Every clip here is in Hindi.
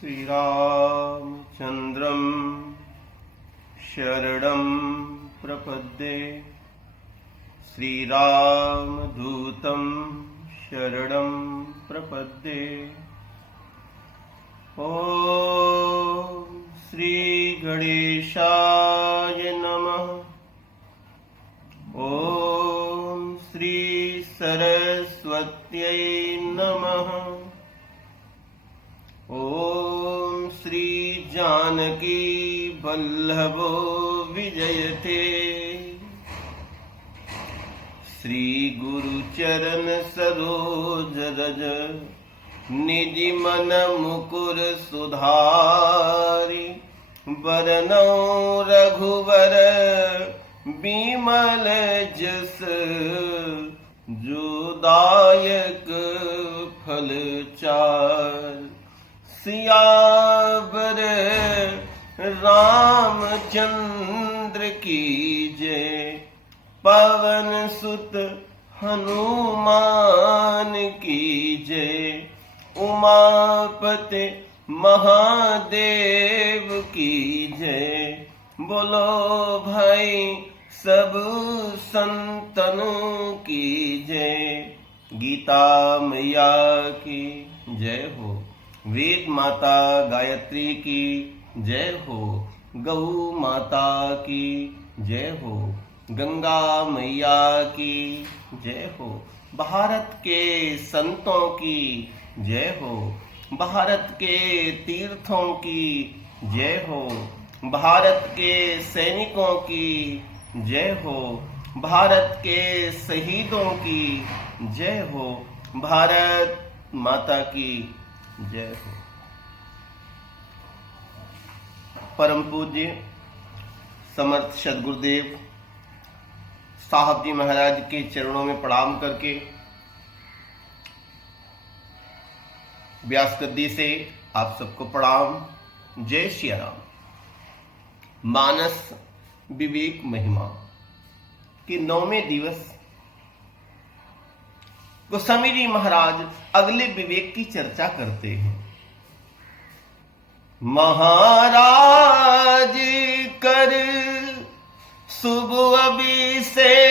श्रीरामचन्द्रं शरणं प्रपद्ये श्रीरामदूतं शरणं प्रपद्ये। ॐ श्रीगणेशाय नमः। ॐ श्रीसरस्वत्यै नमः। ॐ श्रीजानकी वल्लभो विजयते। श्रीगुरुचरण सरोज रज निज मन मुकुर सुधारि। वरनौ रघुवर बिमल जस जोदायक फल चार। सियावर रामचंद्र की जय। पवन सुत हनुमान की जय। उमापति महादेव की जय। बोलो भाई सब संतन की जय। गीता मैया की जय हो। वेद माता गायत्री की जय हो। गौ माता की जय हो। गंगा मैया की जय हो। भारत के संतों की जय हो। भारत के तीर्थों की जय हो। भारत के सैनिकों की जय हो। भारत के शहीदों की जय हो। भारत माता की जय हो। परम पूज्य समर्थ सदगुरुदेव साहब जी महाराज के चरणों में प्रणाम करके व्यास गद्दी से आप सबको प्रणाम। जय श्री राम। मानस विवेक महिमा के 9वें दिवस गोस्वामी जी महाराज अगले विवेक की चर्चा करते हैं। महाराज कर शुभ अभिषेका।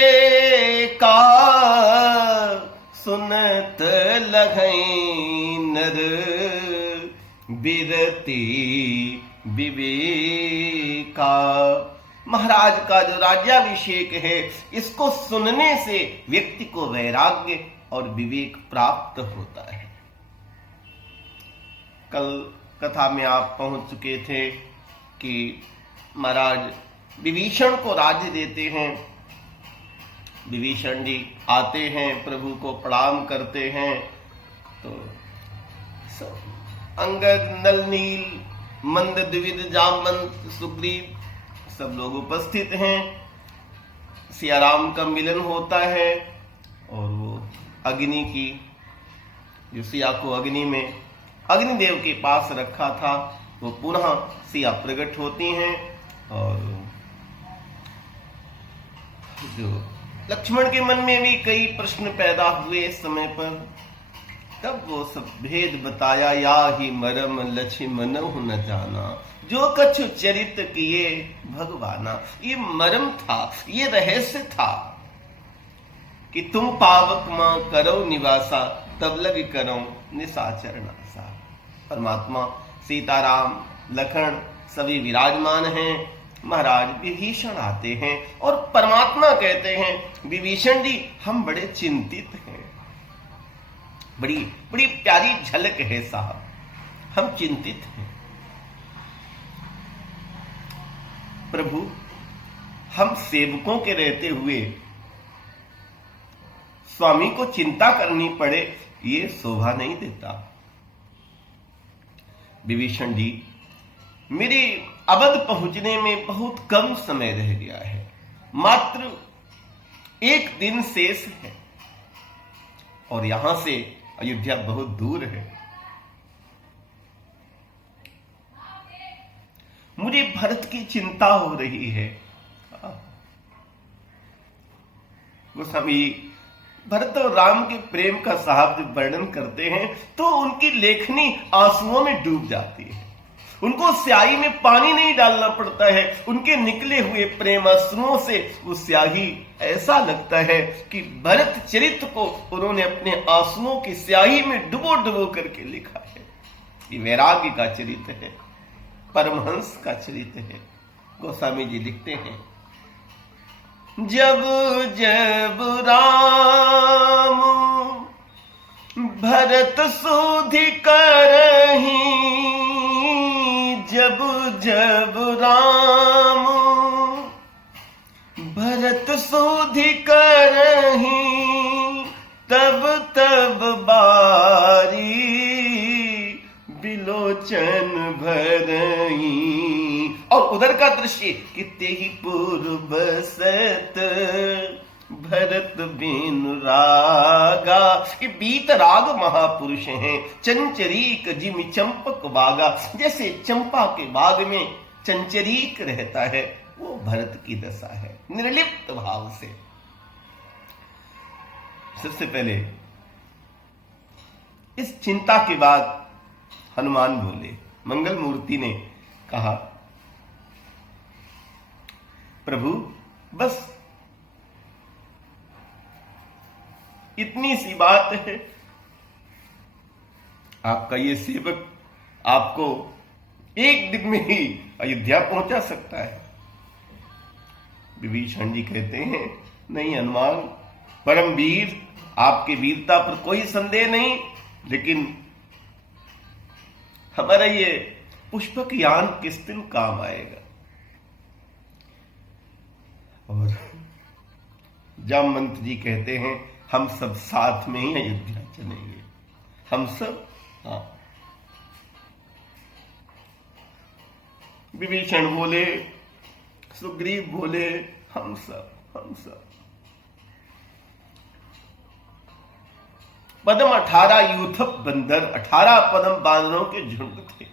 सुनत लगई नर बिरती विवेका। महाराज का जो राज्याभिषेक है, इसको सुनने से व्यक्ति को वैराग्य और विवेक प्राप्त होता है। कल कथा में आप पहुंच चुके थे कि महाराज विभीषण को राज्य देते हैं। विभीषण जी आते हैं, प्रभु को प्रणाम करते हैं, तो अंगद, नल नील, मंद, द्विविद, जामवंत, सुग्रीव सब लोग उपस्थित हैं। सिया राम का मिलन होता है और वो अग्नि की, जो सिया को अग्नि में अग्निदेव के पास रखा था, वो पुनः सिया प्रकट होती हैं। और जो लक्ष्मण के मन में भी कई प्रश्न पैदा हुए इस समय पर, तब वो सब भेद बताया। या ही मरम लक्ष्मण न जाना, जो कछु चरित किए भगवाना। ये मरम था, ये रहस्य था कि तुम पावक मां करो निवासा, तब लग करो निशाचर नासा। परमात्मा सीताराम लखन सभी विराजमान हैं। महाराज विभीषण आते हैं और परमात्मा कहते हैं, विभीषण जी हम बड़े चिंतित हैं। बड़ी बड़ी प्यारी झलक है साहब, हम चिंतित हैं। प्रभु, हम सेवकों के रहते हुए स्वामी को चिंता करनी पड़े, ये शोभा नहीं देता। विभीषण जी, मेरे अवध पहुंचने में बहुत कम समय रह गया है, मात्र 1 दिन शेष है और यहां से अयोध्या बहुत दूर है। मुझे भरत की चिंता हो रही है। गोस्वामी भरत और राम के प्रेम का साहब जब वर्णन करते हैं तो उनकी लेखनी आंसुओं में डूब जाती है। उनको स्याही में पानी नहीं डालना पड़ता है, उनके निकले हुए प्रेमाश्रुओं से वो स्याही ऐसा लगता है कि भरत चरित्र को उन्होंने अपने आंसुओं की स्याही में डुबो डुबो करके लिखा है। ये वैराग्य का चरित्र है, परमहंस का चरित्र है। गोस्वामी जी लिखते हैं, जब जब राम भरत सुधि करहीं, जब जब राम भरत सुधि करहीं, तब तब बारी बिलोचन भरहीं। और उधर का दृश्य कि तेहि पूर्व सत भरत बिनु रागा। ये बीत राग महापुरुष हैं। चंचरीक जिमि चंपक बागा, जैसे चंपा के बाग में चंचरीक रहता है, वो भरत की दशा है, निर्लिप्त भाव से। सबसे पहले इस चिंता के बाद हनुमान बोले, मंगल मूर्ति ने कहा, प्रभु बस इतनी सी बात है, आपका ये सेवक आपको एक दिन में ही अयोध्या पहुंचा सकता है। विभीषण जी कहते हैं, नहीं हनुमान, परम वीर, आपके वीरता पर कोई संदेह नहीं, लेकिन हमारा ये पुष्पक यान किस दिन काम आएगा। और जामवंत जी कहते हैं, हम सब साथ में ही अयोध्या चलेंगे, हम सब। हाँ, विभीषण बोले, सुग्रीव बोले, हम सब, हम सब। पदम 18 यूथप बंदर, 18 पदम बांदरों के झुंड थे।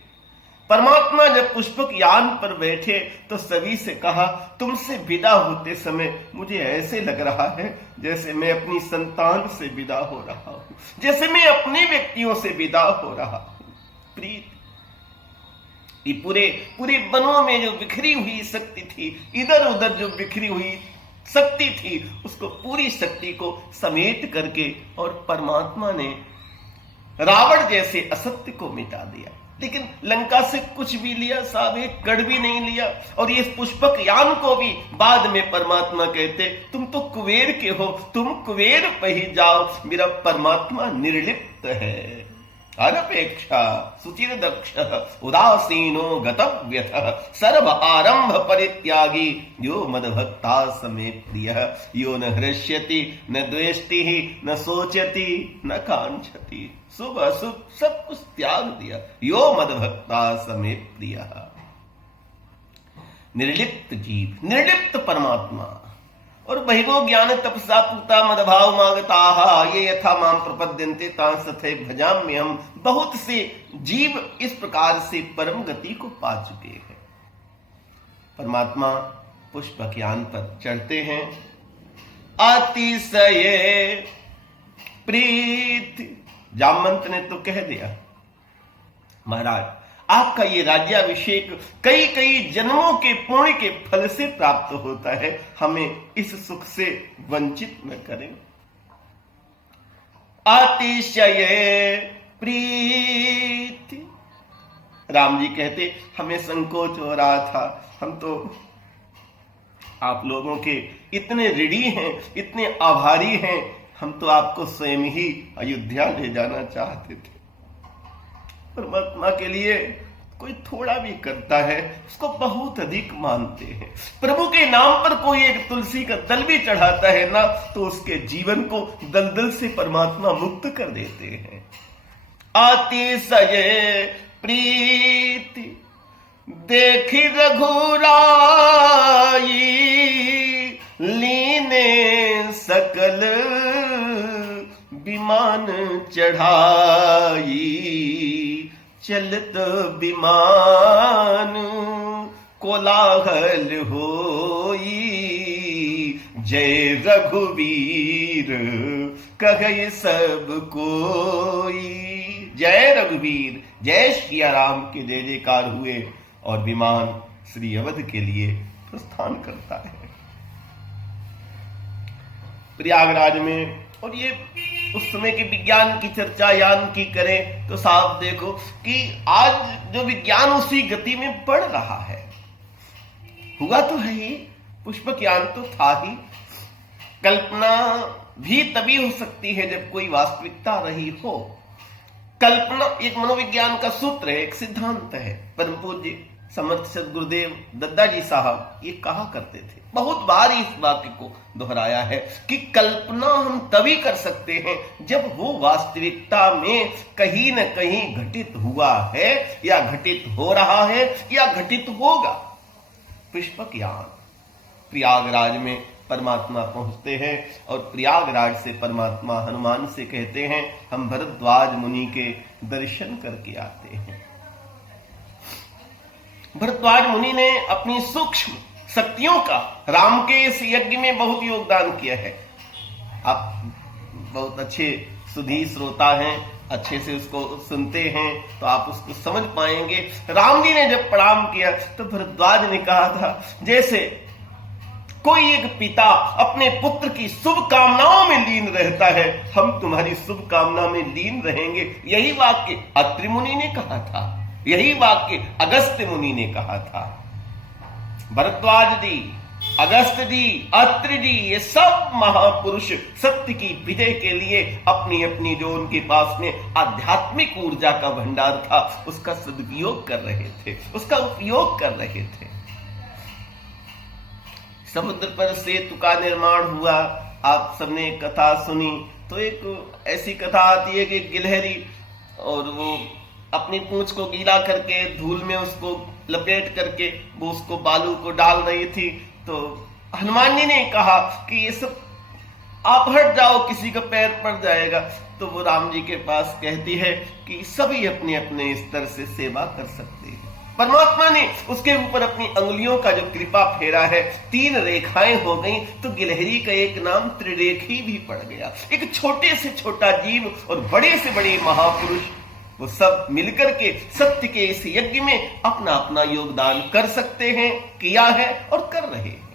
परमात्मा जब पुष्पक यान पर बैठे तो सभी से कहा, तुमसे विदा होते समय मुझे ऐसे लग रहा है जैसे मैं अपनी संतान से विदा हो रहा हूं, जैसे मैं अपने व्यक्तियों से विदा हो रहा हूं। प्रीत, ये पूरे वनों में जो बिखरी हुई शक्ति थी, इधर उधर जो बिखरी हुई शक्ति थी, उसको पूरी शक्ति को समेट करके और परमात्मा ने रावण जैसे असत्य को मिटा दिया। लेकिन लंका से कुछ भी लिया साहब, एक कड़ भी नहीं लिया। और ये पुष्पक यान को भी बाद में परमात्मा कहते, तुम तो कुबेर के हो, तुम कुबेर पे ही जाओ, मेरा परमात्मा निर्लिप्त है। अनपेक्षा सुचिर दक्ष उदासीनो गतव्यथ सर्व आरंभ परित्यागी यो मद्भक्ता समे प्रियः यो न हृष्यति न द्वेष्टि न सोचति न कांक्षति। शुभ अशुभ सब कुछ त्याग दिया, यो मद्भक्ता समे प्रियः। निर्लिप्त जीव, निर्लिप्त परमात्मा। और बहिगो ज्ञान तपसा पूता मदभाव मागता ये यथा माम प्रपद्यन्ते तां तथै भजाम्यहम्। बहुत से जीव इस प्रकार से परम गति को पा चुके हैं। परमात्मा पुष्पक यान पर चढ़ते हैं। अतिशय प्रीत, जामवंत ने तो कह दिया, महाराज आपका ये राज्याभिषेक कई कई जन्मों के पुण्य के फल से प्राप्त होता है, हमें इस सुख से वंचित न करें। अतिशय प्रीति, राम जी कहते हमें संकोच हो रहा था, हम तो आप लोगों के इतने ऋणी हैं, इतने आभारी हैं, हम तो आपको स्वयं ही अयोध्या ले जाना चाहते थे। परमात्मा के लिए कोई थोड़ा भी करता है उसको बहुत अधिक मानते हैं। प्रभु के नाम पर कोई एक तुलसी का दल भी चढ़ाता है ना, तो उसके जीवन को दलदल से परमात्मा मुक्त कर देते हैं। अतिशय प्रीति देखी रघुराई लीने सकल विमान चढ़ाई। चलत विमान कोलाहल होई जय रघुवीर कहे सब कोई। जय रघुवीर, जय श्री राम के जय जयकार हुए और विमान श्री अवध के लिए प्रस्थान करता है प्रयागराज में। और ये उस समय के विज्ञान की चर्चा यान की करें तो साफ देखो कि आज जो विज्ञान उसी गति में बढ़ रहा है। हुआ तो है ही, पुष्पक यान तो था ही। कल्पना भी तभी हो सकती है जब कोई वास्तविकता रही हो। कल्पना एक मनोविज्ञान का सूत्र है, एक सिद्धांत है। परम पूज्य समर्थ सदगुरुदेव दद्दा जी साहब ये कहा करते थे, बहुत बार इस वाक्य को दोहराया है कि कल्पना हम तभी कर सकते हैं जब वो वास्तविकता में कहीं न कहीं घटित हुआ है या घटित हो रहा है या घटित होगा। पुष्पक यान प्रयागराज में परमात्मा पहुंचते हैं और प्रयागराज से परमात्मा हनुमान से कहते हैं हम भरद्वाज मुनि के दर्शन करके आते हैं। भरद्वाज मुनि ने अपनी सूक्ष्म शक्तियों का राम के इस यज्ञ में बहुत योगदान किया है। आप बहुत अच्छे सुधी श्रोता हैं, अच्छे से उसको सुनते हैं तो आप उसको समझ पाएंगे। राम जी ने जब प्रणाम किया तो भरद्वाज ने कहा था जैसे कोई एक पिता अपने पुत्र की शुभ कामनाओं में लीन रहता है, हम तुम्हारी शुभ कामना में लीन रहेंगे। यही वाक्य अत्रि मुनि ने कहा था, यही वाक्य अगस्त्य मुनि ने कहा था। भरद्वाज जी, अगस्त्य जी, अत्रि जी, ये सब महापुरुष सत्य की विजय के लिए अपनी अपनी जो उनके पास में आध्यात्मिक ऊर्जा का भंडार था उसका सदुपयोग कर रहे थे, उसका उपयोग कर रहे थे। समुद्र पर सेतु का निर्माण हुआ, आप सबने कथा सुनी तो एक ऐसी कथा आती है कि गिलहरी और वो अपनी पूंछ को गीला करके धूल में उसको लपेट करके वो उसको बालू को डाल रही थी। तो हनुमान जी ने कहा कि ये सब आप हट जाओ, किसी का पैर पड़ जाएगा। तो वो राम जी के पास कहती है कि सभी अपने अपने स्तर से सेवा कर सकते हैं। परमात्मा ने उसके ऊपर अपनी अंगुलियों का जो कृपा फेरा है, 3 रेखाएं हो गई तो गिलहरी का एक नाम त्रिरेखी भी पड़ गया। एक छोटे से छोटा जीव और बड़े से बड़े महापुरुष वो सब मिलकर के सत्य के इस यज्ञ में अपना अपना योगदान कर सकते हैं, किया है और कर रहे हैं।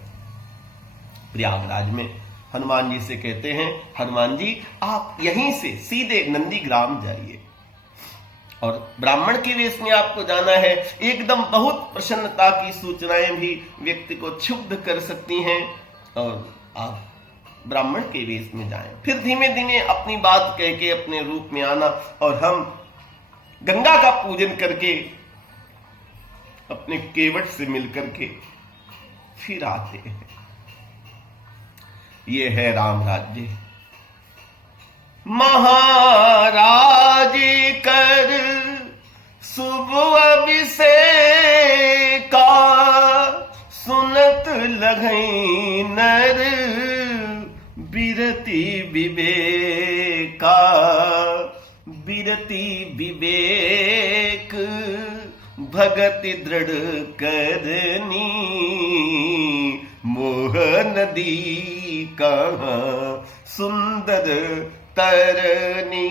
प्रयागराज में हनुमान जी से कहते हैं हनुमान जी आप यहीं से सीधे नंदीग्राम जाइए और ब्राह्मण के वेश में आपको जाना है। एकदम बहुत प्रसन्नता की सूचनाएं भी व्यक्ति को क्षुब्ध कर सकती हैं और आप ब्राह्मण के वेश में जाएं। फिर धीमे धीमे अपनी बात कह के अपने रूप में आना और हम गंगा का पूजन करके अपने केवट से मिलकर के फिर आते हैं। ये है राम राज्य। महाराज कर शुभ अभिषेका सुनत लगई नर बिरति विवेका। बिरति विवेक भगति दृढ़ करनी मोह नदी कहाँ सुंदर तरनी।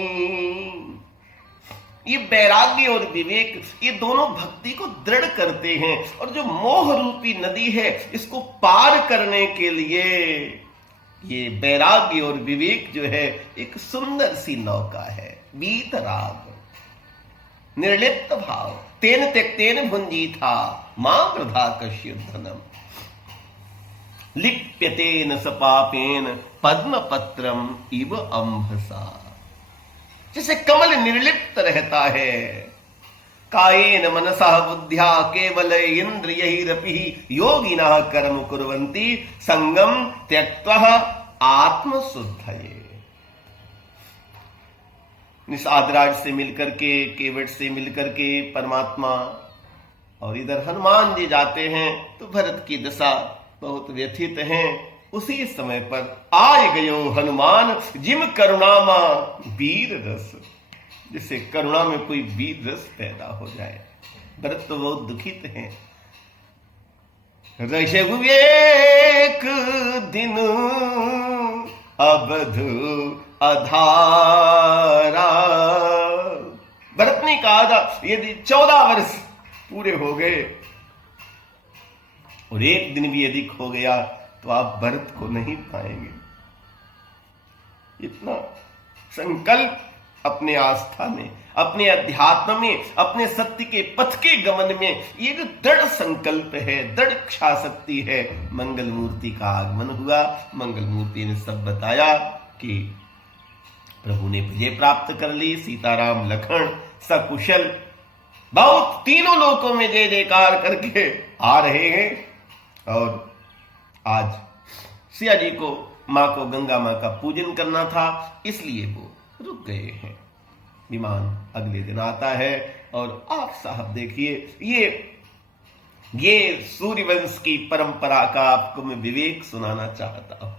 ये वैराग्य और विवेक ये दोनों भक्ति को दृढ़ करते हैं और जो मोह रूपी नदी है इसको पार करने के लिए ये वैराग्य और विवेक जो है एक सुंदर सी नौका है। वीतराग निर्लिप्त भाव तेन त्यक्तेन भुंजीथा मां वृथा कश्युद्धनम लिप्यतेन सपापेन पद्म पत्रम इव अंभसा। जैसे कमल निर्लिप्त रहता है, कायेन मनसा बुद्ध्या केवल इंद्रियैरपि योगिनः कर्म कुर्वन्ति संगम त्यक्त्वा आत्मशुद्धये। निषादराज से मिलकर के, केवट से मिलकर के परमात्मा और इधर हनुमान जी जाते हैं तो भरत की दशा बहुत व्यथित हैं। उसी समय पर आय गयो हनुमान जिम करुणामा वीर रस। जिससे करुणा में कोई वीर रस पैदा हो जाए। भरत तो बहुत दुखित हैं। रघु एक दिन अवध अधारा। भरत ने कहा था यदि 14 वर्ष पूरे हो गए और एक दिन भी यदि खो गया तो आप भरत को नहीं पाएंगे। इतना संकल्प अपने आस्था में, अपने अध्यात्म में, अपने सत्य के पथ के गमन में ये जो दृढ़ संकल्प है, दृढ़ इच्छा शक्ति है। मंगल मूर्ति का आगमन हुआ। मंगल मूर्ति ने सब बताया कि प्रभु ने विजय प्राप्त कर ली। सीताराम लखन सकुशल बहुत तीनों लोकों में जय जयकार करके आ रहे हैं। और आज सिया जी को, मां को, गंगा मां का पूजन करना था, इसलिए वो रुक गए हैं। विमान अगले दिन आता है और आप साहब देखिए ये सूर्यवंश की परंपरा का आपको मैं विवेक सुनाना चाहता हूं।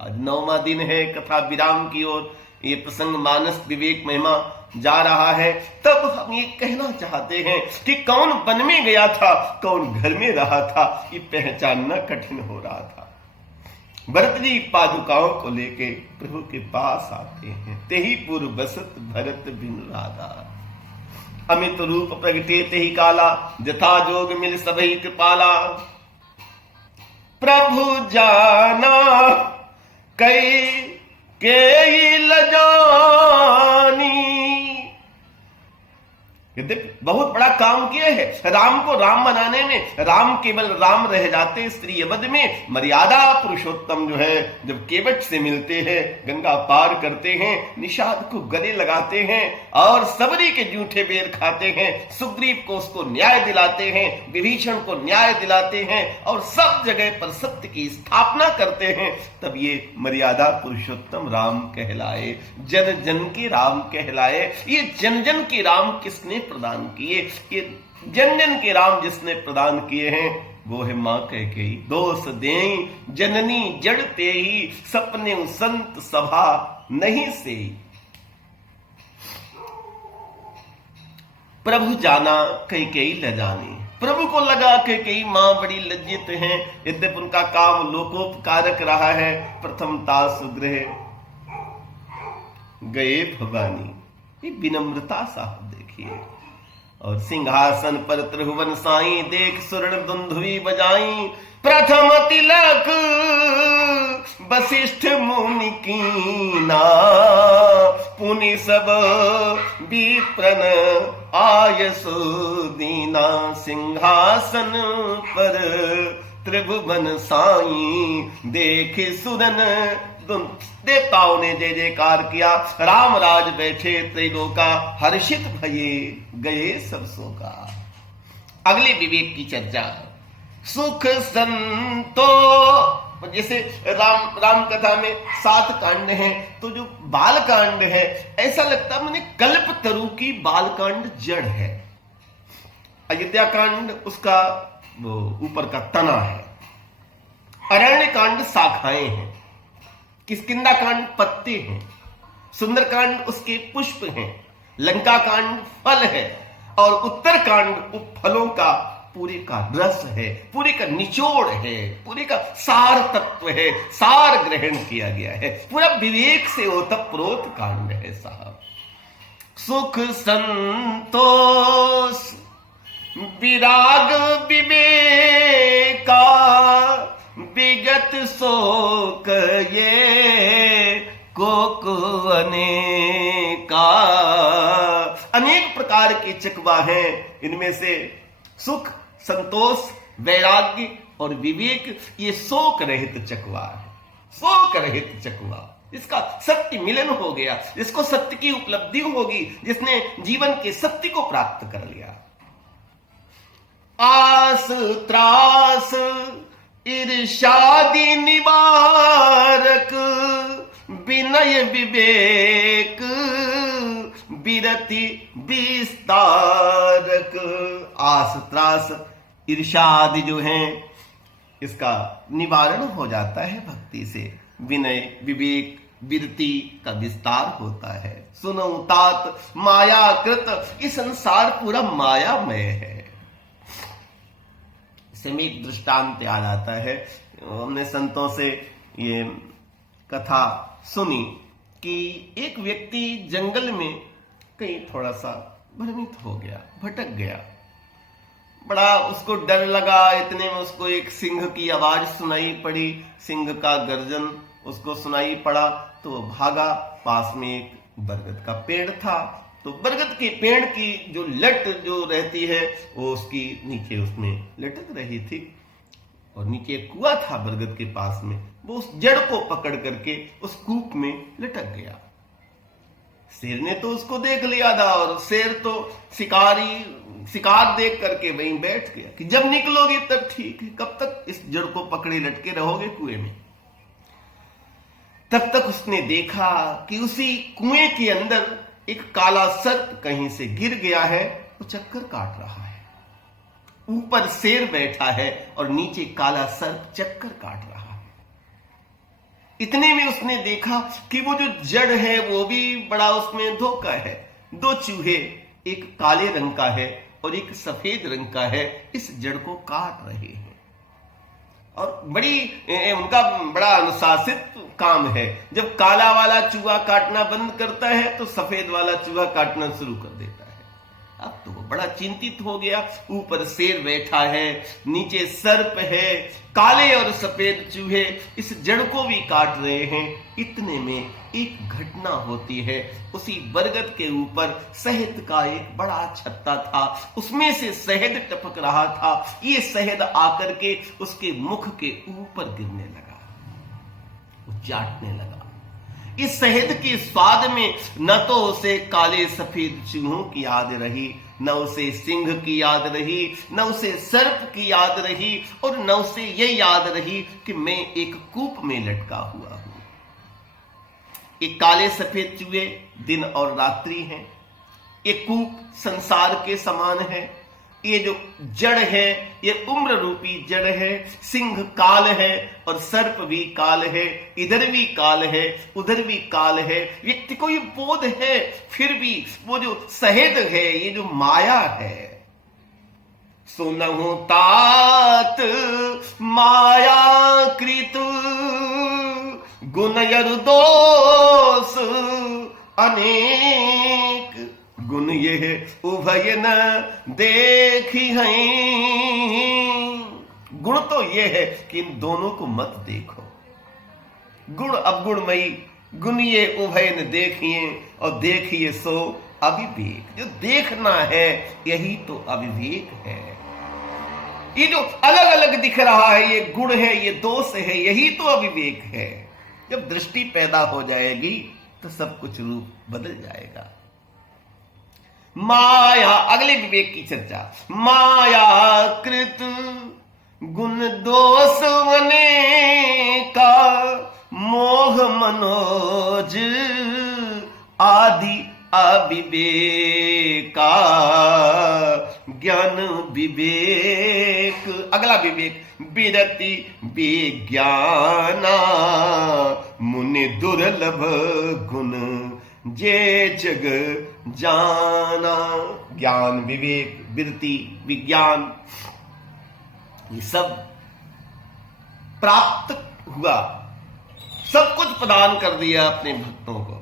आज 9वां दिन है कथा विराम की ओर, ये प्रसंग मानस विवेक महिमा जा रहा है। तब हम ये कहना चाहते हैं कि कौन वन में गया था, कौन घर में रहा था, ये पहचानना कठिन हो रहा था। भरत जी पादुकाओं को लेके प्रभु के पास आते हैं। तेही पुर बसत भरत बिन राधा, अमित रूप प्रगटे तेही काला, जथा जोग मिल सबही कृपाला। प्रभु जाना कई के लजानी। यद्यपि बहुत बड़ा काम किया है राम को राम बनाने में। राम केवल राम रह जाते स्त्री अवध में। मर्यादा पुरुषोत्तम जो है जब केवट से मिलते हैं, गंगा पार करते हैं, निषाद को गले लगाते हैं और सबरी के जूठे बेर खाते हैं, सुग्रीव को उसको न्याय दिलाते हैं, विभीषण को न्याय दिलाते हैं और सब जगह पर सत्य की स्थापना करते हैं, तब ये मर्यादा पुरुषोत्तम राम कहलाए, जन जन के राम कहलाए। ये जन जन के राम किसने प्रदान किए? ये जन जन के राम जिसने प्रदान किए हैं वो है मां कैकेयी। दोष देई जननी जड़ते ही, सपने संत सभा नहीं से। प्रभु जाना कैकेयी लजानी। प्रभु को लगा कैकेयी मां बड़ी लज्जित हैं, यद्यपि उनका काम लोकोपकारक रहा है। प्रथमता सुगृह गए भवानी, ये विनम्रता साहब देखिए। और सिंहासन पर त्रिभुवन साई, देख स्वर्ण दुंदुभी बजाई। प्रथम तिलक वशिष्ठ मुनि कीना, पुनि सब विप्रन आयसु दीना। सिंहासन पर त्रिभुवन साई, देख सुरन देवताओं ने जय जयकार किया। राम राज बैठे त्रैलोका, हर्षित भये गए सब शोका। अगले विवेक की चर्चा, सुख संतो। जैसे राम कथा में 7 कांड हैं, तो जो बाल कांड है ऐसा लगता है मैंने कल्प तरु की बाल कांड जड़ है। अयोध्या कांड उसका वो ऊपर का तना है, अरण्य कांड शाखाएं हैं, किष्किंधा कांड पत्ते हैं, सुंदर कांड उसके पुष्प हैं, लंका कांड फल है और उत्तर कांड फलों का पूरे का रस है, पूरे का निचोड़ है, पूरे का सार तत्व है, सार ग्रहण किया गया है, पूरा विवेक से ओतप्रोत कांड है साहब। सुख संतोष विराग विवेका, विगत शोक ये कोक अनेका। अनेक प्रकार के चकवा हैं, इनमें से सुख, संतोष, वैराग्य और विवेक ये शोक रहित चकवा है। शोक रहित चकवा, इसका सत्य मिलन हो गया, जिसको सत्य की उपलब्धि होगी, जिसने जीवन के सत्य को प्राप्त कर लिया। आस त्रास ईर्ष्यादि निवारक, विनय विवेक विरति विस्तारक। आस त्रास ईर्ष्या आदि जो हैं इसका निवारण हो जाता है भक्ति से। विनय विवेक विरति का विस्तार होता है। सुनो तात मायाकृत, ये संसार पूरा मायामय है। से में एक दृष्टांत याद आता है। हमने संतों से ये कथा सुनी कि एक व्यक्ति जंगल में कहीं थोड़ा सा भ्रमित हो गया, भटक गया। बड़ा उसको डर लगा। इतने में उसको एक सिंह की आवाज सुनाई पड़ी, सिंह का गर्जन उसको सुनाई पड़ा। तो वो भागा। पास में एक बरगद का पेड़ था, तो बरगद के पेड़ की जो लट जो रहती है वो उसकी नीचे उसमें लटक रही थी, और नीचे एक कुआं था बरगद के पास में। वो उस जड़ को पकड़ करके उस कूप में लटक गया। शेर ने तो उसको देख लिया था, और शेर तो शिकार देख करके वहीं बैठ गया कि जब निकलोगे तब ठीक है, कब तक इस जड़ को पकड़े लटके रहोगे कुएं में। तब तक उसने देखा कि उसी कुएं के अंदर एक काला सर्प कहीं से गिर गया है, वो चक्कर काट रहा है। ऊपर शेर बैठा है और नीचे काला सर्प चक्कर काट रहा है। इतने में उसने देखा कि वो जो जड़ है वो भी बड़ा उसमें धोखा है। दो चूहे, एक काले रंग का है और एक सफेद रंग का है, इस जड़ को काट रहे हैं। और उनका बड़ा अनुशासित काम है। जब काला वाला चूहा काटना बंद करता है तो सफेद वाला चूहा काटना शुरू कर देता है। अब तो वो बड़ा चिंतित हो गया। ऊपर शेर बैठा है, नीचे सर्प है, काले और सफेद चूहे इस जड़ को भी काट रहे हैं। इतने में एक घटना होती है। उसी बरगद के ऊपर शहद का एक बड़ा छत्ता था, उसमें से शहद टपक रहा था। ये शहद आकर के उसके मुख के ऊपर गिरने लगा, वो चाटने लगा। इस शहद के स्वाद में न तो उसे काले सफेद चूहों की याद रही, न उसे सिंह की याद रही, न उसे सर्प की याद रही, और न उसे यह याद रही कि मैं एक कूप में लटका हुआ हूं। ये काले सफेद चूहे दिन और रात्रि हैं, ये कूप संसार के समान है। ये जो जड़ है ये उम्र रूपी जड़ है। सिंह काल है और सर्प भी काल है, इधर भी काल है उधर भी काल है। व्यक्ति को ये बोध है, फिर भी वो जो शहद है, ये जो माया है। सुनहु तात माया कृत गुण यरु दोष अनेक, गुण ये उभय न देखी हैं। गुण तो ये है कि इन दोनों को मत देखो। गुण अवगुणमयी, गुण ये उभय न देखिए, और देखिए सो अविवेक। जो देखना है यही तो अविवेक है। ये जो अलग अलग दिख रहा है, ये गुण है ये दोष है, यही तो अविवेक है। जब दृष्टि पैदा हो जाएगी तो सब कुछ रूप बदल जाएगा। माया, अगले विवेक की चर्चा। माया कृत गुण दोष अनेका, मोह मनोज आदि अविवेका, ज्ञान विवेक। अगला विवेक विरति विज्ञाना, मुनि दुर्लभ गुण जे जग जाना। ज्ञान विवेक विरति विज्ञान ये सब प्राप्त हुआ, सब कुछ प्रदान कर दिया अपने भक्तों को।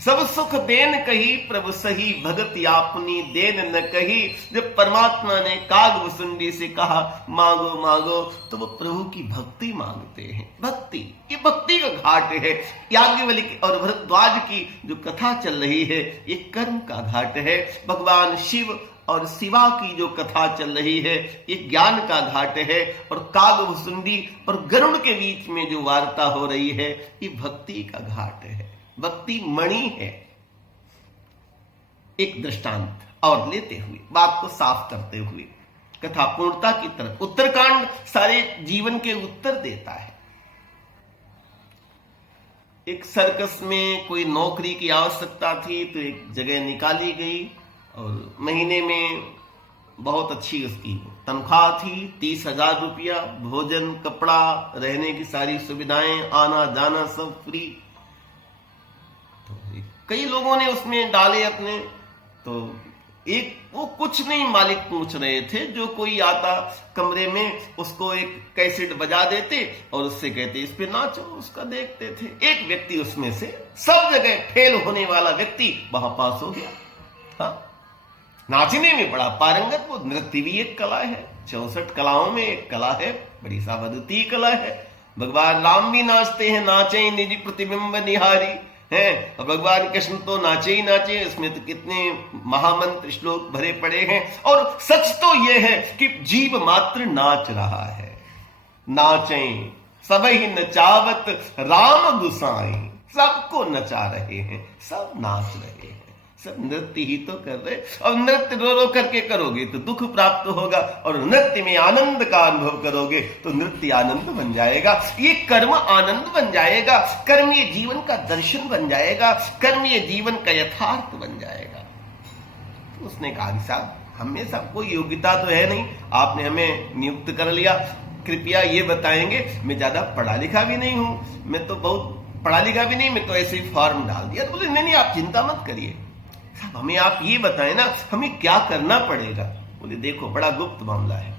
सब सुख देन कही प्रभु सही, भगत आपनी देन न कही। जब परमात्मा ने कागभुसुंडी से कहा मांगो मांगो, तो वो प्रभु की भक्ति मांगते हैं। भक्ति, ये भक्ति का घाट है। याज्ञवल्क्य और भरद्वाज की जो कथा चल रही है ये कर्म का घाट है। भगवान शिव और शिवा की जो कथा चल रही है ये ज्ञान का घाट है। और कागभुसुंडी और गरुड़ के बीच में जो वार्ता हो रही है ये भक्ति का घाट है, भक्ति मणि है। एक दृष्टांत और लेते हुए, बात को साफ करते हुए, कथा पूर्णता की तरफ। उत्तरकांड सारे जीवन के उत्तर देता है। एक सर्कस में कोई नौकरी की आवश्यकता थी, तो एक जगह निकाली गई और महीने में बहुत अच्छी उसकी तनख्वाह थी, 30,000 रुपया, भोजन कपड़ा रहने की सारी सुविधाएं, आना जाना सब फ्री। तो कई लोगों ने उसमें डाले अपने, तो एक वो कुछ नहीं मालिक पूछ रहे थे, जो कोई आता कमरे में उसको एक कैसेट बजा देते और उससे कहते इस पे नाचो, उसका देखते थे। एक व्यक्ति उसमें से सब जगह फेल होने वाला व्यक्ति वहां पास हो गया। हाँ, नाचने में बड़ा पारंगत, वो नृत्य भी एक कला है, 64 कलाओं में एक कला है, बड़ी सावधती कला है। भगवान राम भी नाचते हैं, नाचे निज प्रतिबिंब निहारी है, और भगवान कृष्ण तो नाचे ही नाचे, इसमें तो कितने महामंत्र श्लोक भरे पड़े हैं। और सच तो यह है कि जीव मात्र नाच रहा है। नाचें सबही नचावत राम गुसाई, सबको नचा रहे हैं, सब नाच रहे हैं, सब नृत्य ही तो कर रहे। और नृत्य रो रो करके करोगे तो दुख प्राप्त होगा, और नृत्य में आनंद का अनुभव करोगे तो नृत्य आनंद बन जाएगा, ये कर्म आनंद बन जाएगा, कर्म ये जीवन का दर्शन बन जाएगा, कर्म ये जीवन का यथार्थ बन जाएगा। तो उसने कहा साहब हमें सब कोई योग्यता तो है नहीं, आपने हमें नियुक्त कर लिया, कृपया ये बताएंगे, मैं ज्यादा पढ़ा लिखा भी नहीं हूं, मैं तो बहुत पढ़ा लिखा भी नहीं, मैं तो ऐसे ही फॉर्म डाल दिया। तो बोले नहीं आप चिंता मत करिए, हमें आप ये बताएं ना हमें क्या करना पड़ेगा। बोले देखो बड़ा गुप्त मामला है,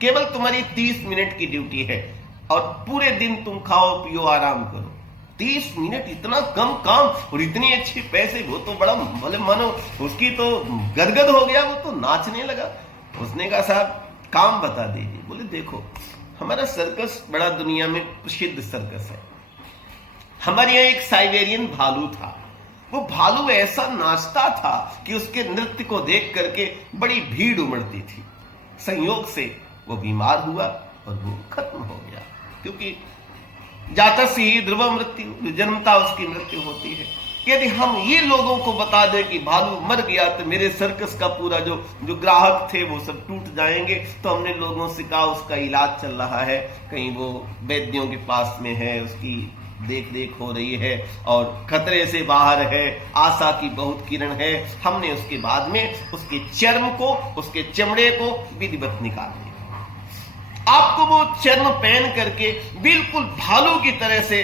केवल तुम्हारी 30 मिनट की ड्यूटी है और पूरे दिन तुम खाओ पियो आराम करो। 30 मिनट इतना कम काम और इतनी अच्छी पैसे, वो तो बड़ा बोले मानो उसकी तो गदगद हो गया, वो तो नाचने लगा। उसने कहा साहब काम बता दीजिए। बोले देखो हमारा सर्कस बड़ा दुनिया में प्रसिद्ध सर्कस है, हमारे यहाँ एक साइबेरियन भालू था, वो भालू ऐसा नाचता था कि उसके नृत्य को देख करके बड़ी भीड़ उमड़ती थी। संयोग से वो बीमार हुआ और वो खत्म हो गया, क्योंकि जातस्य ध्रुव मृत्यु, जन्मता उसकी मृत्यु होती है। यदि हम ये लोगों को बता दें कि भालू मर गया तो मेरे सर्कस का पूरा जो ग्राहक थे वो सब टूट जाएंगे। तो हमने लोगों से कहा उसका इलाज चल रहा है, कहीं वो वैद्यों के पास में है, उसकी देख देख हो रही है और खतरे से बाहर है, आशा की बहुत किरण है। हमने उसके बाद में उसके चर्म को, उसके चमड़े को विधिवत निकाल दिया। आपको वो चर्म पहन करके बिल्कुल भालू की तरह से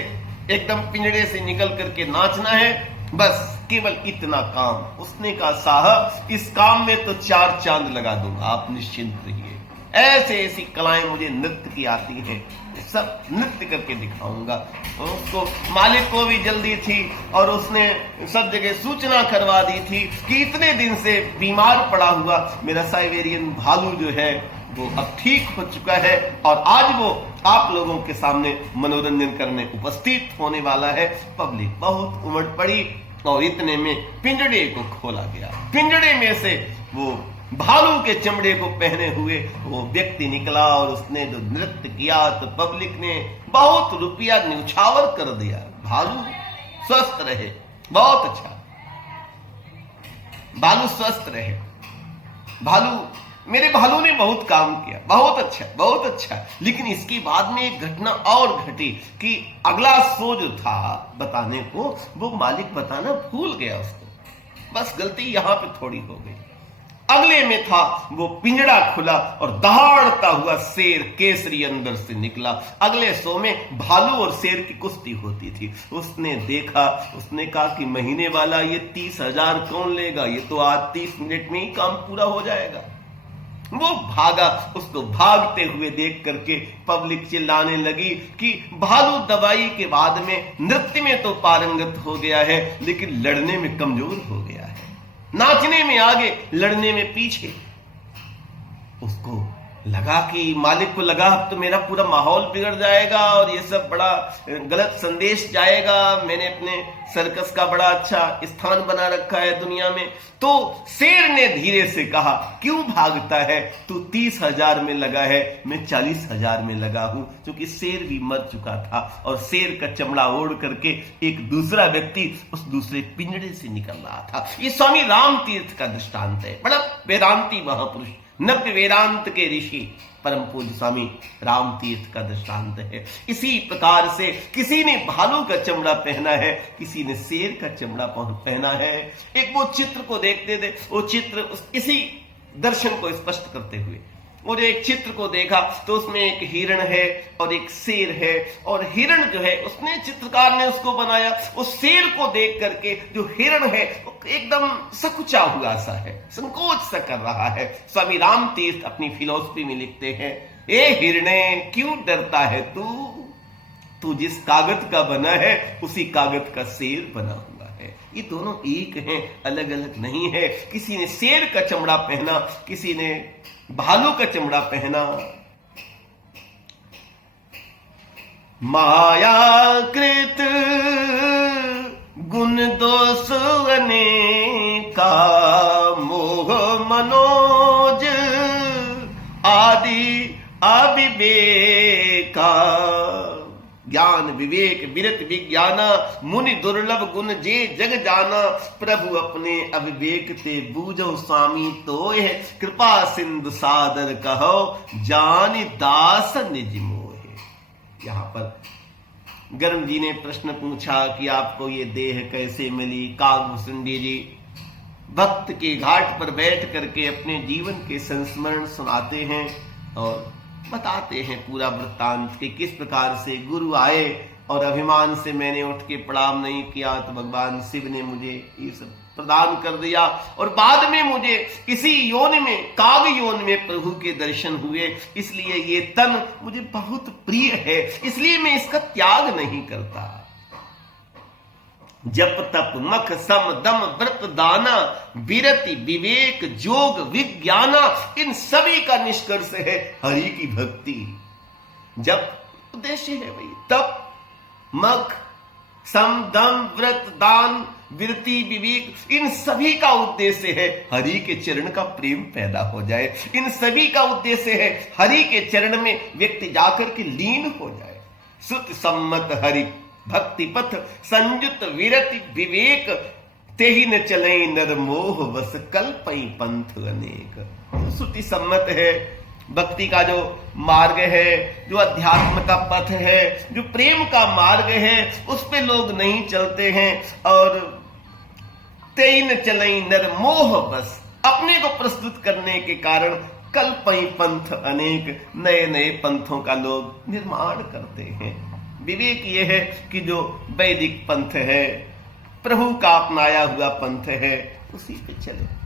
एकदम पिंजड़े से निकल करके नाचना है, बस केवल इतना काम। उसने कहा साहब इस काम में तो 4 चांद लगा दूंगा, आप निश्चिंत रहिए। ऐसे ऐसी कलाएं मुझे नृत्य की आती हैं, सब नृत्य करके दिखाऊंगा। उसको मालिक को भी जल्दी थी और उसने सब जगह सूचना करवा दी थी कि इतने दिन से बीमार पड़ा हुआ मेरा साइबेरियन भालू जो है वो अब ठीक हो चुका है और आज वो आप लोगों के सामने मनोरंजन करने उपस्थित होने वाला है। पब्लिक बहुत उमड़ पड़ी और इतने में पिंजड़े को खोला गया। पिंजड़े में से वो भालू के चमड़े को पहने हुए वो व्यक्ति निकला और उसने जो नृत्य किया तो पब्लिक ने बहुत रुपया न्यौछावर कर दिया। भालू स्वस्थ रहे, बहुत अच्छा, भालू स्वस्थ रहे। मेरे भालू ने बहुत काम किया, बहुत अच्छा बहुत अच्छा। लेकिन इसके बाद में एक घटना और घटी कि अगला शो जो था बताने को वो मालिक बताना भूल गया उसको, बस गलती यहां पे थोड़ी हो गई। अगले में था वो पिंजड़ा खुला और दहाड़ता हुआ शेर केसरी अंदर से निकला। अगले शो में भालू और शेर की कुश्ती होती थी। उसने देखा, उसने कहा कि महीने वाला ये 30,000 कौन लेगा, ये तो आज 30 मिनट में ही काम पूरा हो जाएगा। वो भागा, उसको भागते हुए देख करके पब्लिक चिल्लाने लगी कि भालू दवाई के बाद में नृत्य में तो पारंगत हो गया है लेकिन लड़ने में कमजोर हो गया है, नाचने में आगे लड़ने में पीछे। उसको लगा कि मालिक को लगा अब तो मेरा पूरा माहौल बिगड़ जाएगा और ये सब बड़ा गलत संदेश जाएगा, मैंने अपने सर्कस का बड़ा अच्छा स्थान बना रखा है दुनिया में। तो शेर ने धीरे से कहा क्यों भागता है, तू 30,000 में लगा है, मैं 40,000 में लगा हूं। क्योंकि शेर भी मर चुका था और शेर का चमड़ा ओढ़ करके एक दूसरा व्यक्ति उस दूसरे पिंजड़े से निकल रहा था। ये स्वामी राम तीर्थ का दृष्टांत है, बड़ा वेदांती महापुरुष, नव्य वेदांत के ऋषि परम पूज्य स्वामी राम तीर्थ का दृष्टांत है। इसी प्रकार से किसी ने भालू का चमड़ा पहना है, किसी ने शेर का चमड़ा पहना है। एक वो चित्र को देखते थे, वो चित्र इसी दर्शन को स्पष्ट करते हुए वो जो एक चित्र को देखा तो उसमें एक हिरण है और एक शेर है, और हिरण जो है उसने, चित्रकार ने उसको बनाया, उस शेर को देख करके जो हिरण है एकदम सकुचा हुआ सा है, संकोच सा कर रहा है। स्वामी राम तीर्थ अपनी फिलॉसफी में लिखते हैं, ए हिरणे क्यों डरता है तू जिस कागज का बना है उसी कागज का शेर बना हुआ है। ये दोनों एक हैं, अलग अलग नहीं है। किसी ने शेर का चमड़ा पहना, किसी ने भालू का चमड़ा पहना। मायाकृत गुण दोष अनेका, मोह मनोज आदि अविवेका। ज्ञान विवेक विरत विज्ञाना, मुनि दुर्लभ गुण जे जग जाना। प्रभु अपने अविवेक ते बूझो स्वामी तोय, कृपा सिंधु सादर कहो जानि दास निज मोहे। यहां पर गर्म जी ने प्रश्न पूछा कि आपको ये देह कैसे मिली। कागभूषुंडी जी भक्त के घाट पर बैठ करके अपने जीवन के संस्मरण सुनाते हैं और बताते हैं पूरा वृत्तांत कि किस प्रकार से गुरु आए और अभिमान से मैंने उठ के प्रणाम नहीं किया तो भगवान शिव ने मुझे ये सब प्रदान कर दिया, और बाद में मुझे इसी योनि में, काग योनि में प्रभु के दर्शन हुए। इसलिए ये तन मुझे बहुत प्रिय है, इसलिए मैं इसका त्याग नहीं करता। जप तप मख सम दम व्रत दाना, विरति विवेक जोग विज्ञाना, इन सभी का निष्कर्ष है हरि की भक्ति। जप उद्देश्य है भाई, तप मख सम दम व्रत दान विरति विवेक, इन सभी का उद्देश्य है हरि के चरण का प्रेम पैदा हो जाए। इन सभी का उद्देश्य है हरि के चरण में व्यक्ति जाकर के लीन हो जाए। सुत सम्मत हरि भक्ति पथ संयुत विरति विवेक, तेहि न चले नर मोह बस कल्पई पंथ अनेक। श्रुति सम्मत है, भक्ति का जो मार्ग है, जो अध्यात्म का पथ है, जो प्रेम का मार्ग है, उस पे लोग नहीं चलते हैं। और तेहि न चले नर मोह बस, अपने को प्रस्तुत करने के कारण कल्पई पंथ अनेक, नए नए पंथों का लोग निर्माण करते हैं। विवेक ये है कि जो वैदिक पंथ है, प्रभु का अपनाया हुआ पंथ है, उसी पे चले।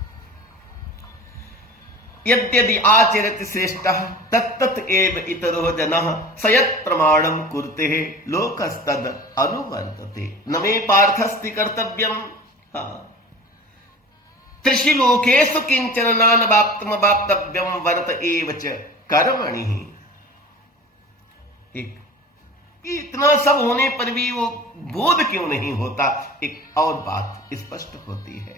यद्यदि आचरत श्रेष्ठ तत्तत एव इतरो जनः, सयत् प्रमाणम कुरुते लोकस्तद अनुवर्तते। न मे पार्थस्ति कर्तव्यम त्रिषु लोकेषु किंचन नानवाप्तमवाप्तव्यम वर्त एव च कर्मणि। एक इतना सब होने पर भी वो बोध क्यों नहीं होता, एक और बात स्पष्ट होती है।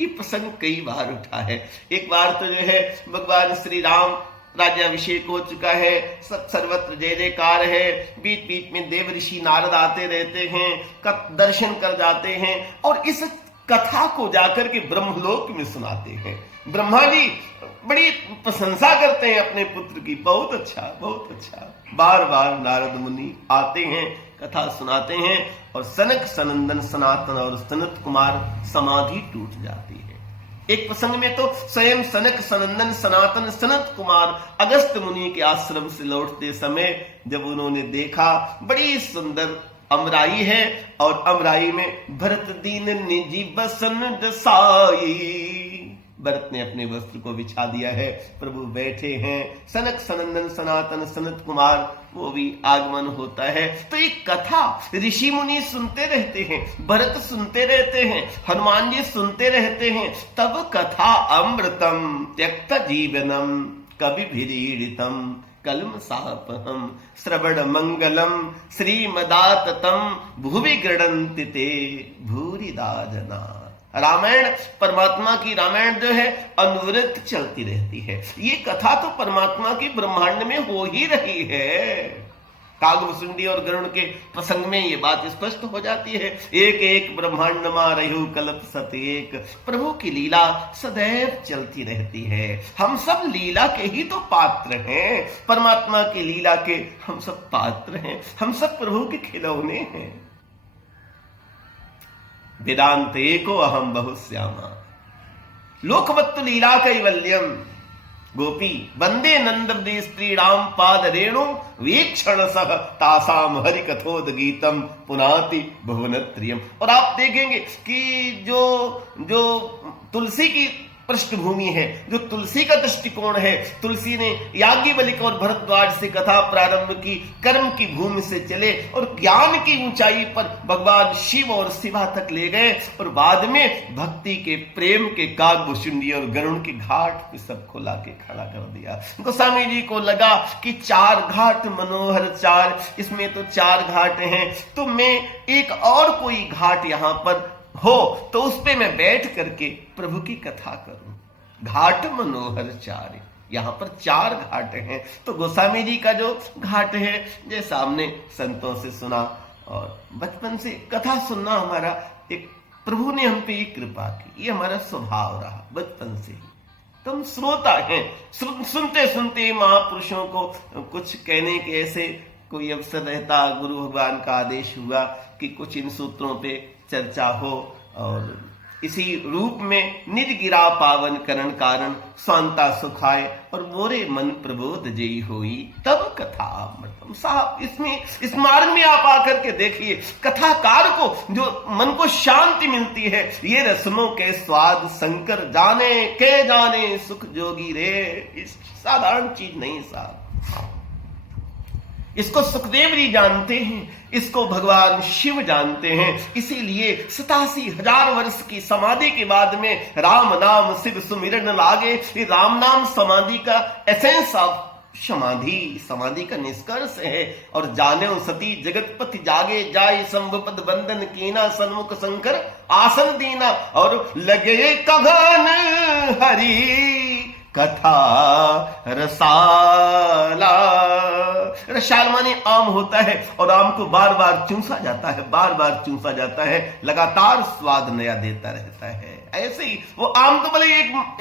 ये प्रसंग कई बार उठा है। एक बार तो जो है भगवान श्री राम राज्याभिषेक हो चुका है, सर्वत्र जय जयकार है, बीच बीच में देव ऋषि नारद आते रहते हैं, दर्शन कर जाते हैं, और इस कथा को जाकर के ब्रह्मलोक में सुनाते हैं। ब्रह्मा जी बड़ी प्रशंसा करते हैं अपने पुत्र की, बहुत अच्छा बहुत अच्छा। बार बार नारद मुनि आते हैं, कथा सुनाते हैं, और सनक सनंदन सनातन और सनत कुमार समाधि टूट जाती है। एक प्रसंग में तो स्वयं सनक सनंदन सनातन सनत कुमार अगस्त मुनि के आश्रम से लौटते समय जब उन्होंने देखा बड़ी सुंदर अमराई है, और अमराई में भरत दीन निजी बसन दसाई, भरत ने अपने वस्त्र को बिछा दिया है, प्रभु बैठे हैं। सनक सनंदन सनातन सनत कुमार, वो भी आगमन होता है। तो एक कथा ऋषि मुनि सुनते रहते हैं, भरत सुनते रहते हैं, हनुमान जी सुनते रहते हैं। तब कथा अमृतम त्यक्त जीवनम कवि भिरीडितम कलम सापहम श्रवण मंगलम श्रीमदाततम भुवि गृणन्ति ते भूरिदा जना। रामायण, परमात्मा की रामायण जो है अनवरत चलती रहती है। ये कथा तो परमात्मा की ब्रह्मांड में हो ही रही है। कागभूषुंडी और गरुड़ के प्रसंग में ये बात स्पष्ट हो जाती है। एक एक ब्रह्मांड मा रहु कल्प सत एक, प्रभु की लीला सदैव चलती रहती है। हम सब लीला के ही तो पात्र हैं, परमात्मा की लीला के हम सब पात्र हैं, हम सब प्रभु के खिलौने हैं। वेदांत एको अहम बहुश्यामा लोकवत्त लीला कैवल्यम। गोपी वंदे नंद स्त्रीणाम पाद रेणु वीक्षण सह तासाम हरि कथोद गीतम पुनाति भुवनत्रियम। और आप देखेंगे कि जो जो तुलसी की पृष्ठभूमि है, जो तुलसी का दृष्टिकोण है, तुलसी ने याज्ञवल्क्य और भरद्वाज से कथा प्रारंभ की, कर्म की भूमि से चले और ज्ञान की ऊंचाई पर भगवान शिव और शिवा तक ले गए और बाद में भक्ति के प्रेम के काकभूषुंडी और गरुड़ के घाट पे सबको लाके खड़ा कर दिया। गोस्वामी जी को लगा कि 4 घाट मनोहर 4, इसमें तो 4 घाट हैं, तो मैं एक और कोई घाट यहां पर हो तो उस पे मैं बैठ करके प्रभु की कथा करूं। घाट मनोहर 4, यहां पर 4 घाट हैं। तो गोस्वामी जी का जो घाट है, जैसा हमने संतों से सुना और बचपन से कथा सुनना हमारा एक, प्रभु ने हम पे एक कृपा की, ये हमारा स्वभाव रहा बचपन से ही। तो हम श्रोता हैं, सुनते सुनते महापुरुषों को कुछ कहने के ऐसे कोई अवसर रहता, गुरु भगवान का आदेश हुआ कि कुछ इन सूत्रों पे चर्चा हो और इसी रूप में निज गिरा पावन करण कारण स्वांता सुखाए और मोरे मन प्रबोध जयी होई तब कथा अमृतम। साहब इसमें इस मार्ग में आप आकर के देखिए, कथाकार को जो मन को शांति मिलती है, ये रस्मों के स्वाद शंकर जाने के जाने सुख जोगी रे, इस साधारण चीज नहीं साहब। इसको सुखदेव जी जानते हैं, इसको भगवान शिव जानते हैं। इसीलिए 87,000 वर्ष की समाधि के बाद में राम नाम शिव सुमिरन लागे, ये राम नाम समाधि का एसेंस ऑफ समाधि का निष्कर्ष है। और जाने सती जगतपति जागे जाय शंभुपद बंदन कीना सन्मुख शंकर आसन दीना और लगे कघन हरि कथा रसाला। रसाल माने आम होता है और आम को बार बार चूसा जाता है, बार बार चूसा जाता है, लगातार स्वाद नया देता रहता है। ऐसे ही वो आम तो भले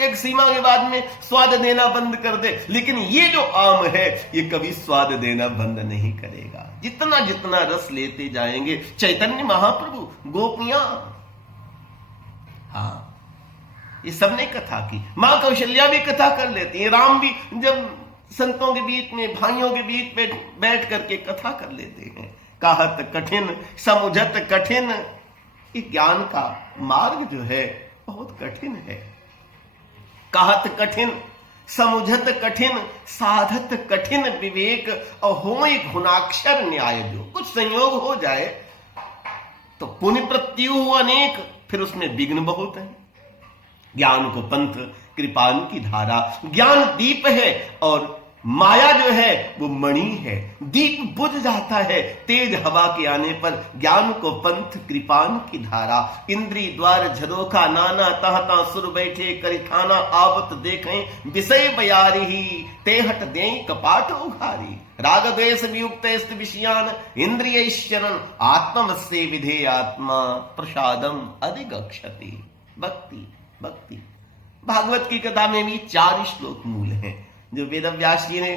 एक सीमा के बाद में स्वाद देना बंद कर दे, लेकिन ये जो आम है ये कभी स्वाद देना बंद नहीं करेगा। जितना जितना रस लेते जाएंगे, चैतन्य महाप्रभु, गोपियां, हाँ ये सबने कथा की, मां कौशल्या भी कथा कर लेती है, राम भी जब संतों के बीच में, भाइयों के बीच में बैठ करके कथा कर लेते हैं। कहत कठिन समुझत कठिन, ये ज्ञान का मार्ग जो है बहुत कठिन है। कहत कठिन समुझत कठिन साधत कठिन विवेक और हो एक गुणाक्षर न्याय। जो कुछ संयोग हो जाए तो पुण्य प्रत्यु अनेक, फिर उसमें विघ्न बहुत है। ज्ञान को पंथ कृपान की धारा, ज्ञान दीप है और माया जो है वो मणि है। दीप बुझ जाता है तेज हवा के आने पर, ज्ञान को पंथ कृपान की धारा। इंद्री द्वार झरोखा नाना तहता सुर बैठे करिखाना आवत देखें विषय बयारी ही तेहट दे कपाट उघारी। राग द्वेष वियुक्त विषयान इंद्रिय शरण आत्मवश्य विधे आत्मा प्रसादम अधिगच्छति। भक्ति भक्ति भागवत की कथा में भी 4 श्लोक मूल हैं जो वेदव्यास जी ने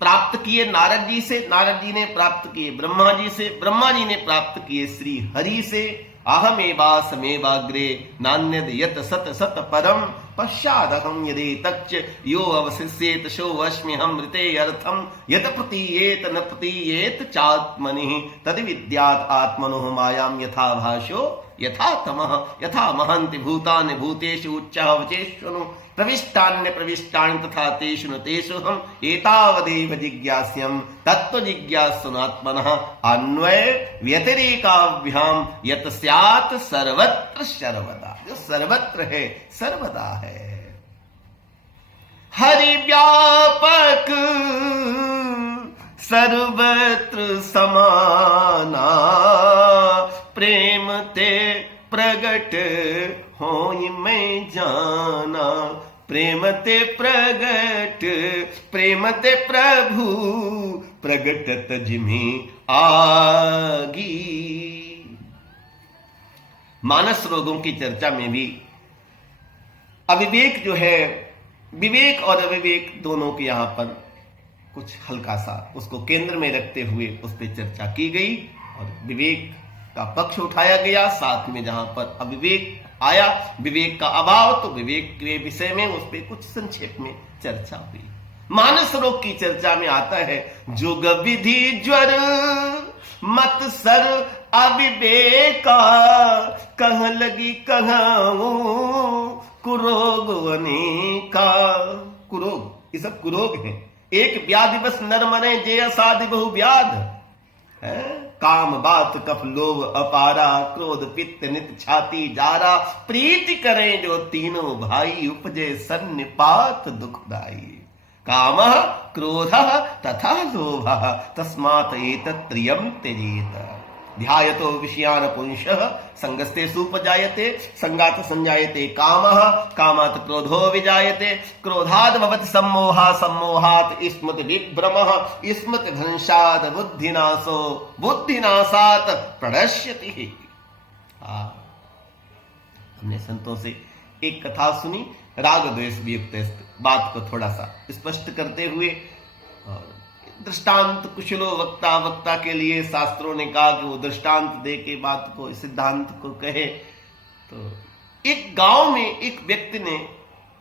प्राप्त किए नारद जी से, नारद जी ने प्राप्त किए ब्रह्मा जी से, ब्रह्मा जी ने प्राप्त किए श्री हरि से। अहमेवासमेवाग्रे नान्यद यत सत सत परम पश्चादहम यदि तच्च यो अवशिष्येत शो अस्म्यहम मृते अर्थम यत प्रतीयेत न प्रतीयेत चात्मनि तद विद्यात् आत्मनो मायाम यथा भाषो यथा तमः यथा महन्ति भूतानि भूतेषु उच्चः वचेष्वनु प्रविष्टान्य प्रविष्टानि तथा तेषु न तेषु हम एतावदेव जिज्ञास्यम् तत्व जिज्ञासुनात्मनः अन्वय व्यतिरेकाभ्याम यत स्यात् सर्वत्र सर्वदा। जो सर्वत्र है सर्वदा है। हरि व्यापक सर्वत्र समाना प्रेम ते प्रगट होई मैं जाना। प्रेम ते प्रगट प्रेम ते प्रभु प्रगटत जिमी आगी। मानस रोगों की चर्चा में भी अविवेक जो है, विवेक और अविवेक दोनों के यहां पर कुछ हल्का सा उसको केंद्र में रखते हुए उस पर चर्चा की गई और विवेक का पक्ष उठाया गया। साथ में जहां पर अविवेक आया विवेक का अभाव, तो विवेक के विषय में उस पर कुछ संक्षेप में चर्चा हुई। मानस रोग की चर्चा में आता है, जोग विधि ज्वर मत सर अविवेका, कह लगी कहूं कुरोग अनेका। कुरोग, ये सब कुरोग हैं। एक व्याधि बस नर मरे, जे असाधि बहु व्याध है। काम बात कफ लोभ अपारा, क्रोध पित्त नित छाती जारा, प्रीति करें जो तीनों भाई, उपजे सन्निपात दुखदाई। काम क्रोध तथा लोभ तस्मात् एतत् त्रियं त्यजेत। ध्यायतो विषयान् पुंसः संगस्ते सुपजायते, संगात् संजायते कामः, कामात् क्रोधो विजायते, क्रोधाद् भवति सम्मोहः, सम्मोहात् स्मृति विभ्रमः, स्मृति भ्रंशात् बुद्धिनाशो, बुद्धिनाशात् प्रणश्यति। हमने संतों से एक कथा सुनी, राग द्वेष वियुक्त बात को थोड़ा सा स्पष्ट करते हुए, और दृष्टांत कुशलो वक्ता, वक्ता के लिए शास्त्रों ने कहा कि वो दृष्टांत दे के बात को, सिद्धांत को कहे। तो एक गांव में एक व्यक्ति ने,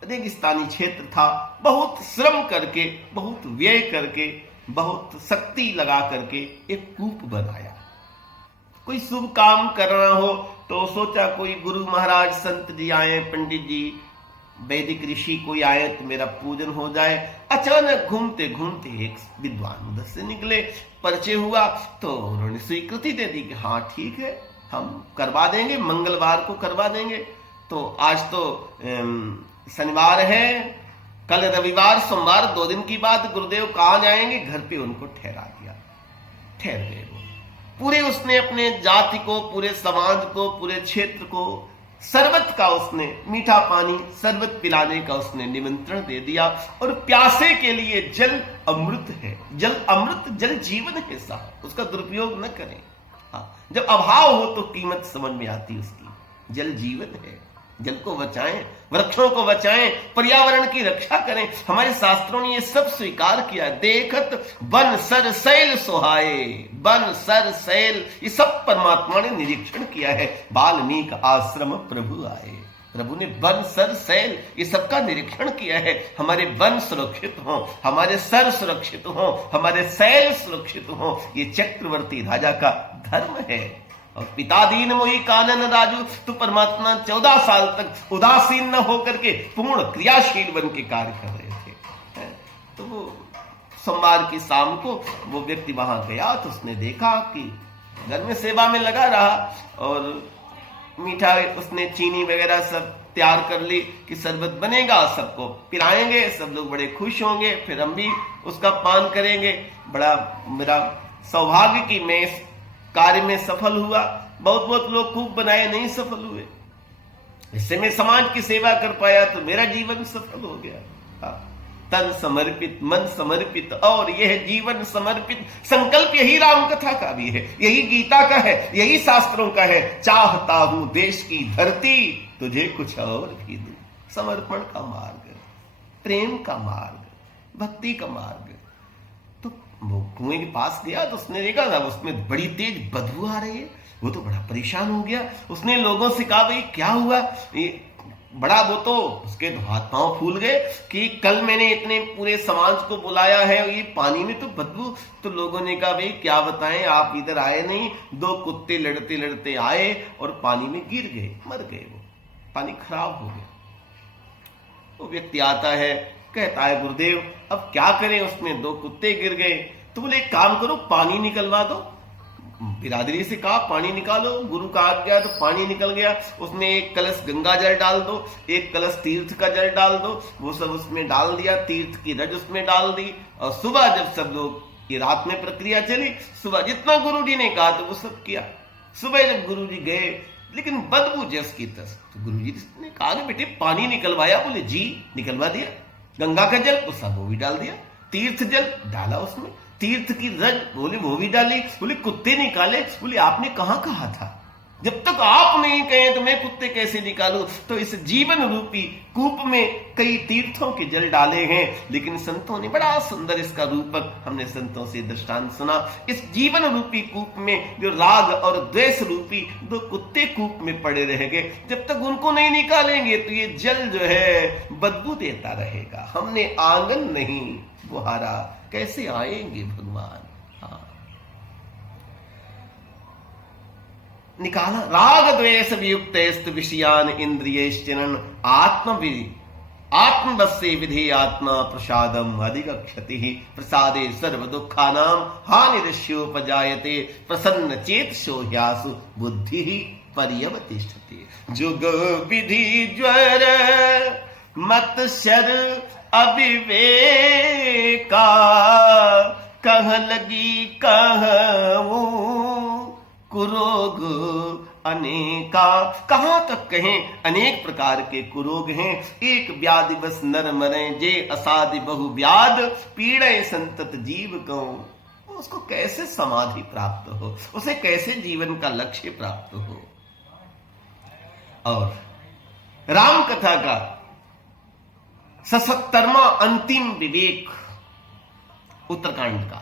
रेगिस्तानी क्षेत्र था, बहुत श्रम करके, बहुत व्यय करके, बहुत शक्ति लगा करके एक कूप बनाया। कोई शुभ काम करना हो तो सोचा कोई गुरु महाराज संत जी आए, पंडित जी, वैदिक ऋषि कोई आए तो मेरा पूजन हो जाए। अचानक घूमते घूमते एक विद्वान उधर से निकले, परिचय हुआ, तो उन्होंने स्वीकृति दे दी कि हाँ ठीक है, हम करवा देंगे, मंगलवार को करवा देंगे। तो आज तो शनिवार है, कल रविवार, सोमवार, 2 दिन की बात। गुरुदेव कहाँ जाएंगे, घर पे उनको ठहरा दिया। ठहर गए वो। पूरे उसने अपने जाति को, पूरे समाज को, पूरे क्षेत्र को शरबत का, उसने मीठा पानी शरबत पिलाने का उसने निमंत्रण दे दिया। और प्यासे के लिए जल अमृत है, जल अमृत, जल जीवन है साहब, उसका दुरुपयोग न करें। हाँ, जब अभाव हो तो कीमत समझ में आती उसकी। जल जीवन है, जल को बचाएं, वृक्षों को बचाएं, पर्यावरण की रक्षा करें। हमारे शास्त्रों ने ये सब स्वीकार किया। देखत वन सर शैल सुहाए, वन सर शैल, ये सब परमात्मा ने निरीक्षण किया है। वाल्मीकि आश्रम प्रभु आए, प्रभु ने वन सर शैल ये सबका निरीक्षण किया है। हमारे वन सुरक्षित हो, हमारे सर सुरक्षित हो, हमारे शैल सुरक्षित हो, ये चक्रवर्ती राजा का धर्म है। और पिता दीन मोहि कानन राजू, तो परमात्मा 14 साल तक उदासीन न होकर के पूर्ण क्रियाशील बन के कार्य कर रहे थे। तो वो सोमवार की शाम को वो व्यक्ति वहां गया, तो उसने देखा कि घर में सेवा में लगा रहा, और मीठा उसने चीनी वगैरह सब तैयार कर ली कि शरबत बनेगा, सबको पिलाएंगे, सब लोग बड़े खुश होंगे, फिर हम भी उसका पान करेंगे। बड़ा मेरा सौभाग्य कि मैं इस कार्य में सफल हुआ। बहुत बहुत लोग खूब बनाए, नहीं सफल हुए। इससे मैं समाज की सेवा कर पाया तो मेरा जीवन सफल हो गया। तन समर्पित, मन समर्पित, और यह जीवन समर्पित। संकल्प यही राम कथा का भी है, यही गीता का है, यही शास्त्रों का है। चाहता हूं देश की धरती, तुझे कुछ और भी दूं। समर्पण का मार्ग, प्रेम का मार्ग, भक्ति का मार्ग। तो वो कुएं के पास गया तो उसने देखा था उसमें बड़ी तेज बदबू आ रही है। वो तो बड़ा परेशान हो गया। उसने लोगों से कहा, भाई क्या हुआ? ये बड़ा, वो तो उसके हाथ पांव फूल गए कि कल मैंने इतने पूरे समाज को बुलाया है, ये पानी में तो बदबू। तो लोगों ने कहा, भाई क्या बताएं, आप इधर आए नहीं, 2 कुत्ते लड़ते लड़ते आए और पानी में गिर गए, मर गए। वो पानी खराब हो गया। वो व्यक्ति आता है, कहता है, गुरुदेव अब क्या करें, उसमें 2 कुत्ते गिर गए। तो बोले एक काम करो, पानी निकलवा दो। बिरादरी से कहा पानी निकालो, गुरु का आज्ञा, तो पानी निकल गया। उसने एक कलश गंगा जल डाल दो, एक कलश तीर्थ का जल डाल दो, वो सब उसमें डाल दिया, तीर्थ की रज उसमें डाल दी। और सुबह जब सब लोग, ये रात में प्रक्रिया चली, सुबह जितना गुरु जी ने कहा तो वो सब किया। सुबह जब गुरु जी गए, लेकिन बदबू जस की तस, तो गुरु जी ने कहा, बेटे पानी निकलवाया? बोले जी निकलवा दिया। गंगा का जल, वो सब वो भी डाल दिया। तीर्थ जल डाला उसमें, तीर्थ की रज, बोले वो भी डाली। बोले कुत्ते निकाले? बोले आपने कहां कहा था? जब तक आप नहीं कहें तो मैं कुत्ते कैसे निकालूं। तो इस जीवन रूपी कूप में कई तीर्थों के जल डाले हैं, लेकिन संतों ने बड़ा सुंदर इसका रूपक हमने संतों से दृष्टांत सुना। इस जीवन रूपी कूप में जो राग और द्वेष रूपी दो कुत्ते कूप में पड़े रह गए, जब तक उनको नहीं निकालेंगे तो ये जल जो है बदबू देता रहेगा। हमने आंगन नहीं बुहारा, कैसे आएंगे भगवान। निकाला राग द्वेष वियुक्त विषयान इंद्रियश्चरण आत्मवश्ये विधि आत्मा प्रसादम अधिक क्षति प्रसादे सर्व दुखानाम हानिरस्योपजायते प्रसन्न चेतसो ह्यासु बुद्धि पर्यवतिष्ठति। जुग विधि ज्वर मत्सर अविवेका कह लगी कहूं कुरोग अनेका। कहां तक कहें अनेक प्रकार के कुरोग हैं। एक व्याधि बस नर मरे जे असाधि बहु व्याध पीड़े संतत जीव कहूं। उसको कैसे समाधि प्राप्त हो, उसे कैसे जीवन का लक्ष्य प्राप्त हो। और राम कथा का 77वां अंतिम विवेक उत्तरकांड का।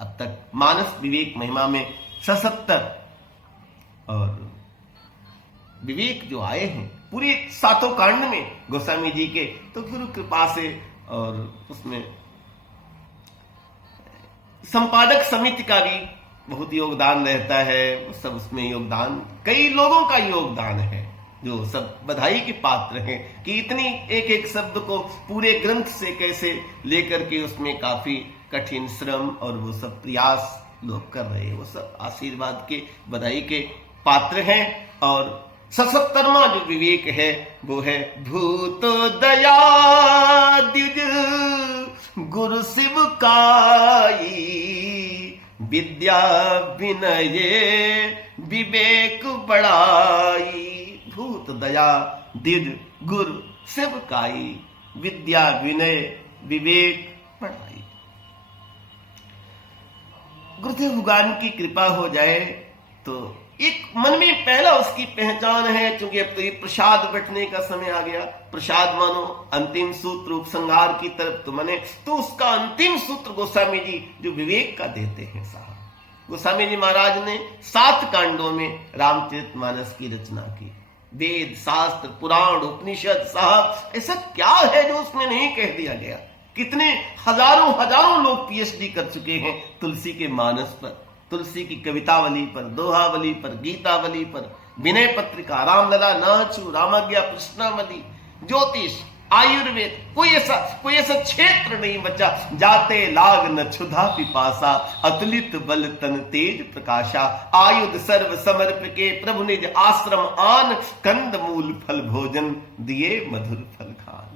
अब तक मानस विवेक महिमा में 77 और विवेक जो आए हैं पूरे 7 कांड में गोस्वामी जी के, तो गुरु कृपा से और उसमें संपादक समिति का भी बहुत योगदान रहता है। सब उसमें योगदान कई लोगों का योगदान है जो सब बधाई के पात्र हैं कि इतनी एक एक शब्द को पूरे ग्रंथ से कैसे लेकर के उसमें काफी कठिन श्रम और वो सब प्रयास लोग कर रहे हैं। वो सब आशीर्वाद के बधाई के पात्र हैं। और 77वां जो विवेक है वो है भूत दया द्विज गुरु शिव काई विद्या विनय विवेक बड़ाई। भूत दया द्विज गुरु शिव काई विद्या विनय विवेक बड़ाई। गुरुदेव भगवान की कृपा हो जाए तो एक मन में पहला उसकी पहचान है, क्योंकि अब तो ये प्रसाद बंटने का समय आ गया। प्रसाद मानो अंतिम सूत्र उपसंहार की तरफ तो मने, तो उसका अंतिम सूत्र गोस्वामी जी जो विवेक का देते हैं साहब। गोस्वामी जी महाराज ने 7 कांडों में रामचरितमानस की रचना की। वेद शास्त्र पुराण उपनिषद साहब ऐसा क्या है जो उसमें नहीं कह दिया गया। कितने हजारों लोग पीएचडी कर चुके हैं तुलसी के मानस पर, तुलसी की कवितावली पर, दोहावली पर, गीतावली पर, विनय पत्रिका, रामलला, नाचू, रामाज्ञा, कृष्णावली, ज्योतिष, आयुर्वेद, कोई ऐसा क्षेत्र नहीं बचा जाते लाग न क्षुधा पिपासा अतुलित बल तन तेज प्रकाशा आयुध सर्व समर्प के प्रभु निज आश्रम आन कंद मूल फल भोजन दिए मधुर फल खान।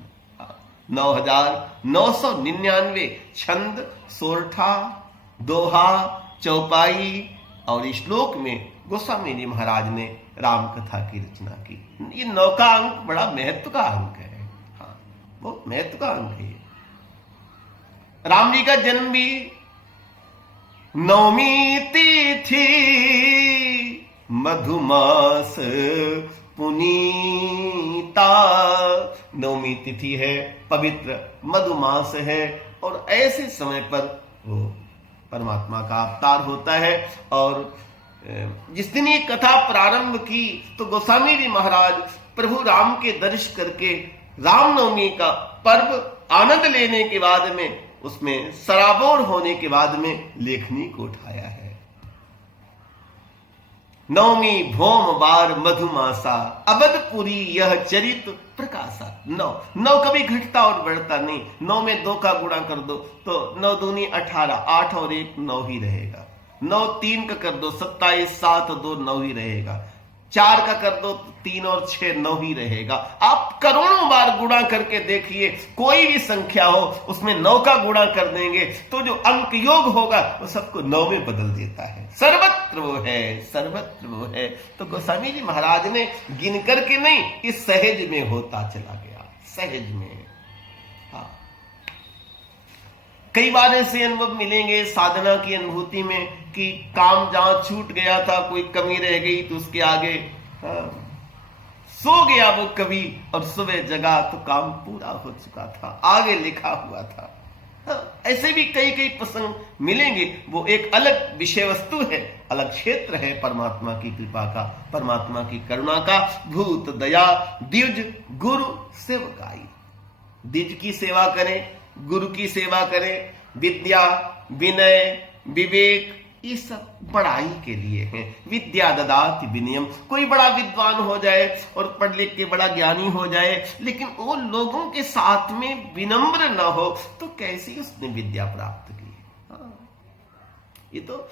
9999 छंद, सोरठा, दोहा, चौपाई और श्लोक में गोस्वामी जी महाराज ने राम कथा की रचना की। ये 9 का अंक बड़ा महत्व का अंक है। हाँ, बहुत महत्व का अंक है। राम जी का जन्म भी 9वीं तिथि मधुमास पुनीता। 9वीं तिथि है, पवित्र मधुमास है और ऐसे समय पर वो परमात्मा का अवतार होता है। और जिस दिन ये कथा प्रारंभ की तो गोस्वामी जी महाराज प्रभु राम के दर्शन करके रामनवमी का पर्व आनंद लेने के बाद में, उसमें सराबोर होने के बाद में लेखनी को उठाया है। 9वीं भौम बार मधुमासा अबधपुरी यह चरित प्रकाशा। 9 कभी घटता और बढ़ता नहीं। 9 में 2 का गुणा कर दो तो 9 दूनी 18, 8 और 1 9 ही रहेगा। 9 3 का कर दो 27, 7 और 2 9 ही रहेगा। 4 का कर दो 3 और 6 9 ही रहेगा। आप करोड़ों बार गुणा करके देखिए, कोई भी संख्या हो उसमें 9 का गुणा कर देंगे तो जो अंक योग होगा वो सबको 9 में बदल देता है। सर्वत्र वो है, सर्वत्र वो है। तो गोस्वामी जी महाराज ने गिन करके नहीं, इस सहज में होता चला गया, सहज में। हाँ, कई बार ऐसे अनुभव मिलेंगे साधना की अनुभूति में कि काम जहां छूट गया था, कोई कमी रह गई तो उसके आगे सो गया वो कवि और सुबह जगा तो काम पूरा हो चुका था, आगे लिखा हुआ था। ऐसे भी कई कई प्रसंग मिलेंगे। वो एक अलग विषय वस्तु है, अलग क्षेत्र है परमात्मा की कृपा का, परमात्मा की करुणा का। भूत दया द्विज गुरु सेवकाई, द्विज की सेवा करें, गुरु की सेवा करें, विद्या विनय विवेक ये सब बड़ाई के लिए है। विद्या ददाति विनयम, कोई बड़ा विद्वान हो जाए और पढ़ लिख के बड़ा ज्ञानी हो जाए, लेकिन वो लोगों के साथ में विनम्र न हो तो कैसी उसने विद्या प्राप्त की। ये तो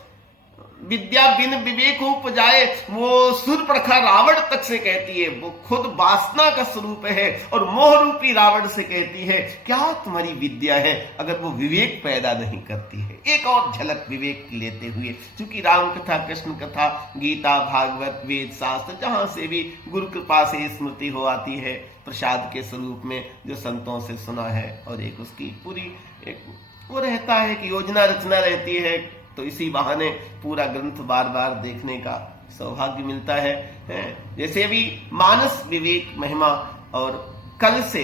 विद्या बिन विवेक उपजाए, वो सूर्पणखा रावण तक से कहती है, वो खुद वासना का स्वरूप है और मोह रूपी रावण से कहती है क्या तुम्हारी विद्या है अगर वो विवेक पैदा नहीं करती है। एक और झलक विवेक की लेते हुए, क्योंकि राम कथा, कृष्ण कथा, गीता, भागवत, वेद शास्त्र जहां से भी गुरु कृपा से स्मृति हो आती है प्रसाद के स्वरूप में, जो संतों से सुना है, और एक उसकी पूरी एक वो रहता है कि योजना रचना रहती है, तो इसी बहाने पूरा ग्रंथ बार बार देखने का सौभाग्य मिलता है। जैसे अभी मानस विवेक महिमा, और कल से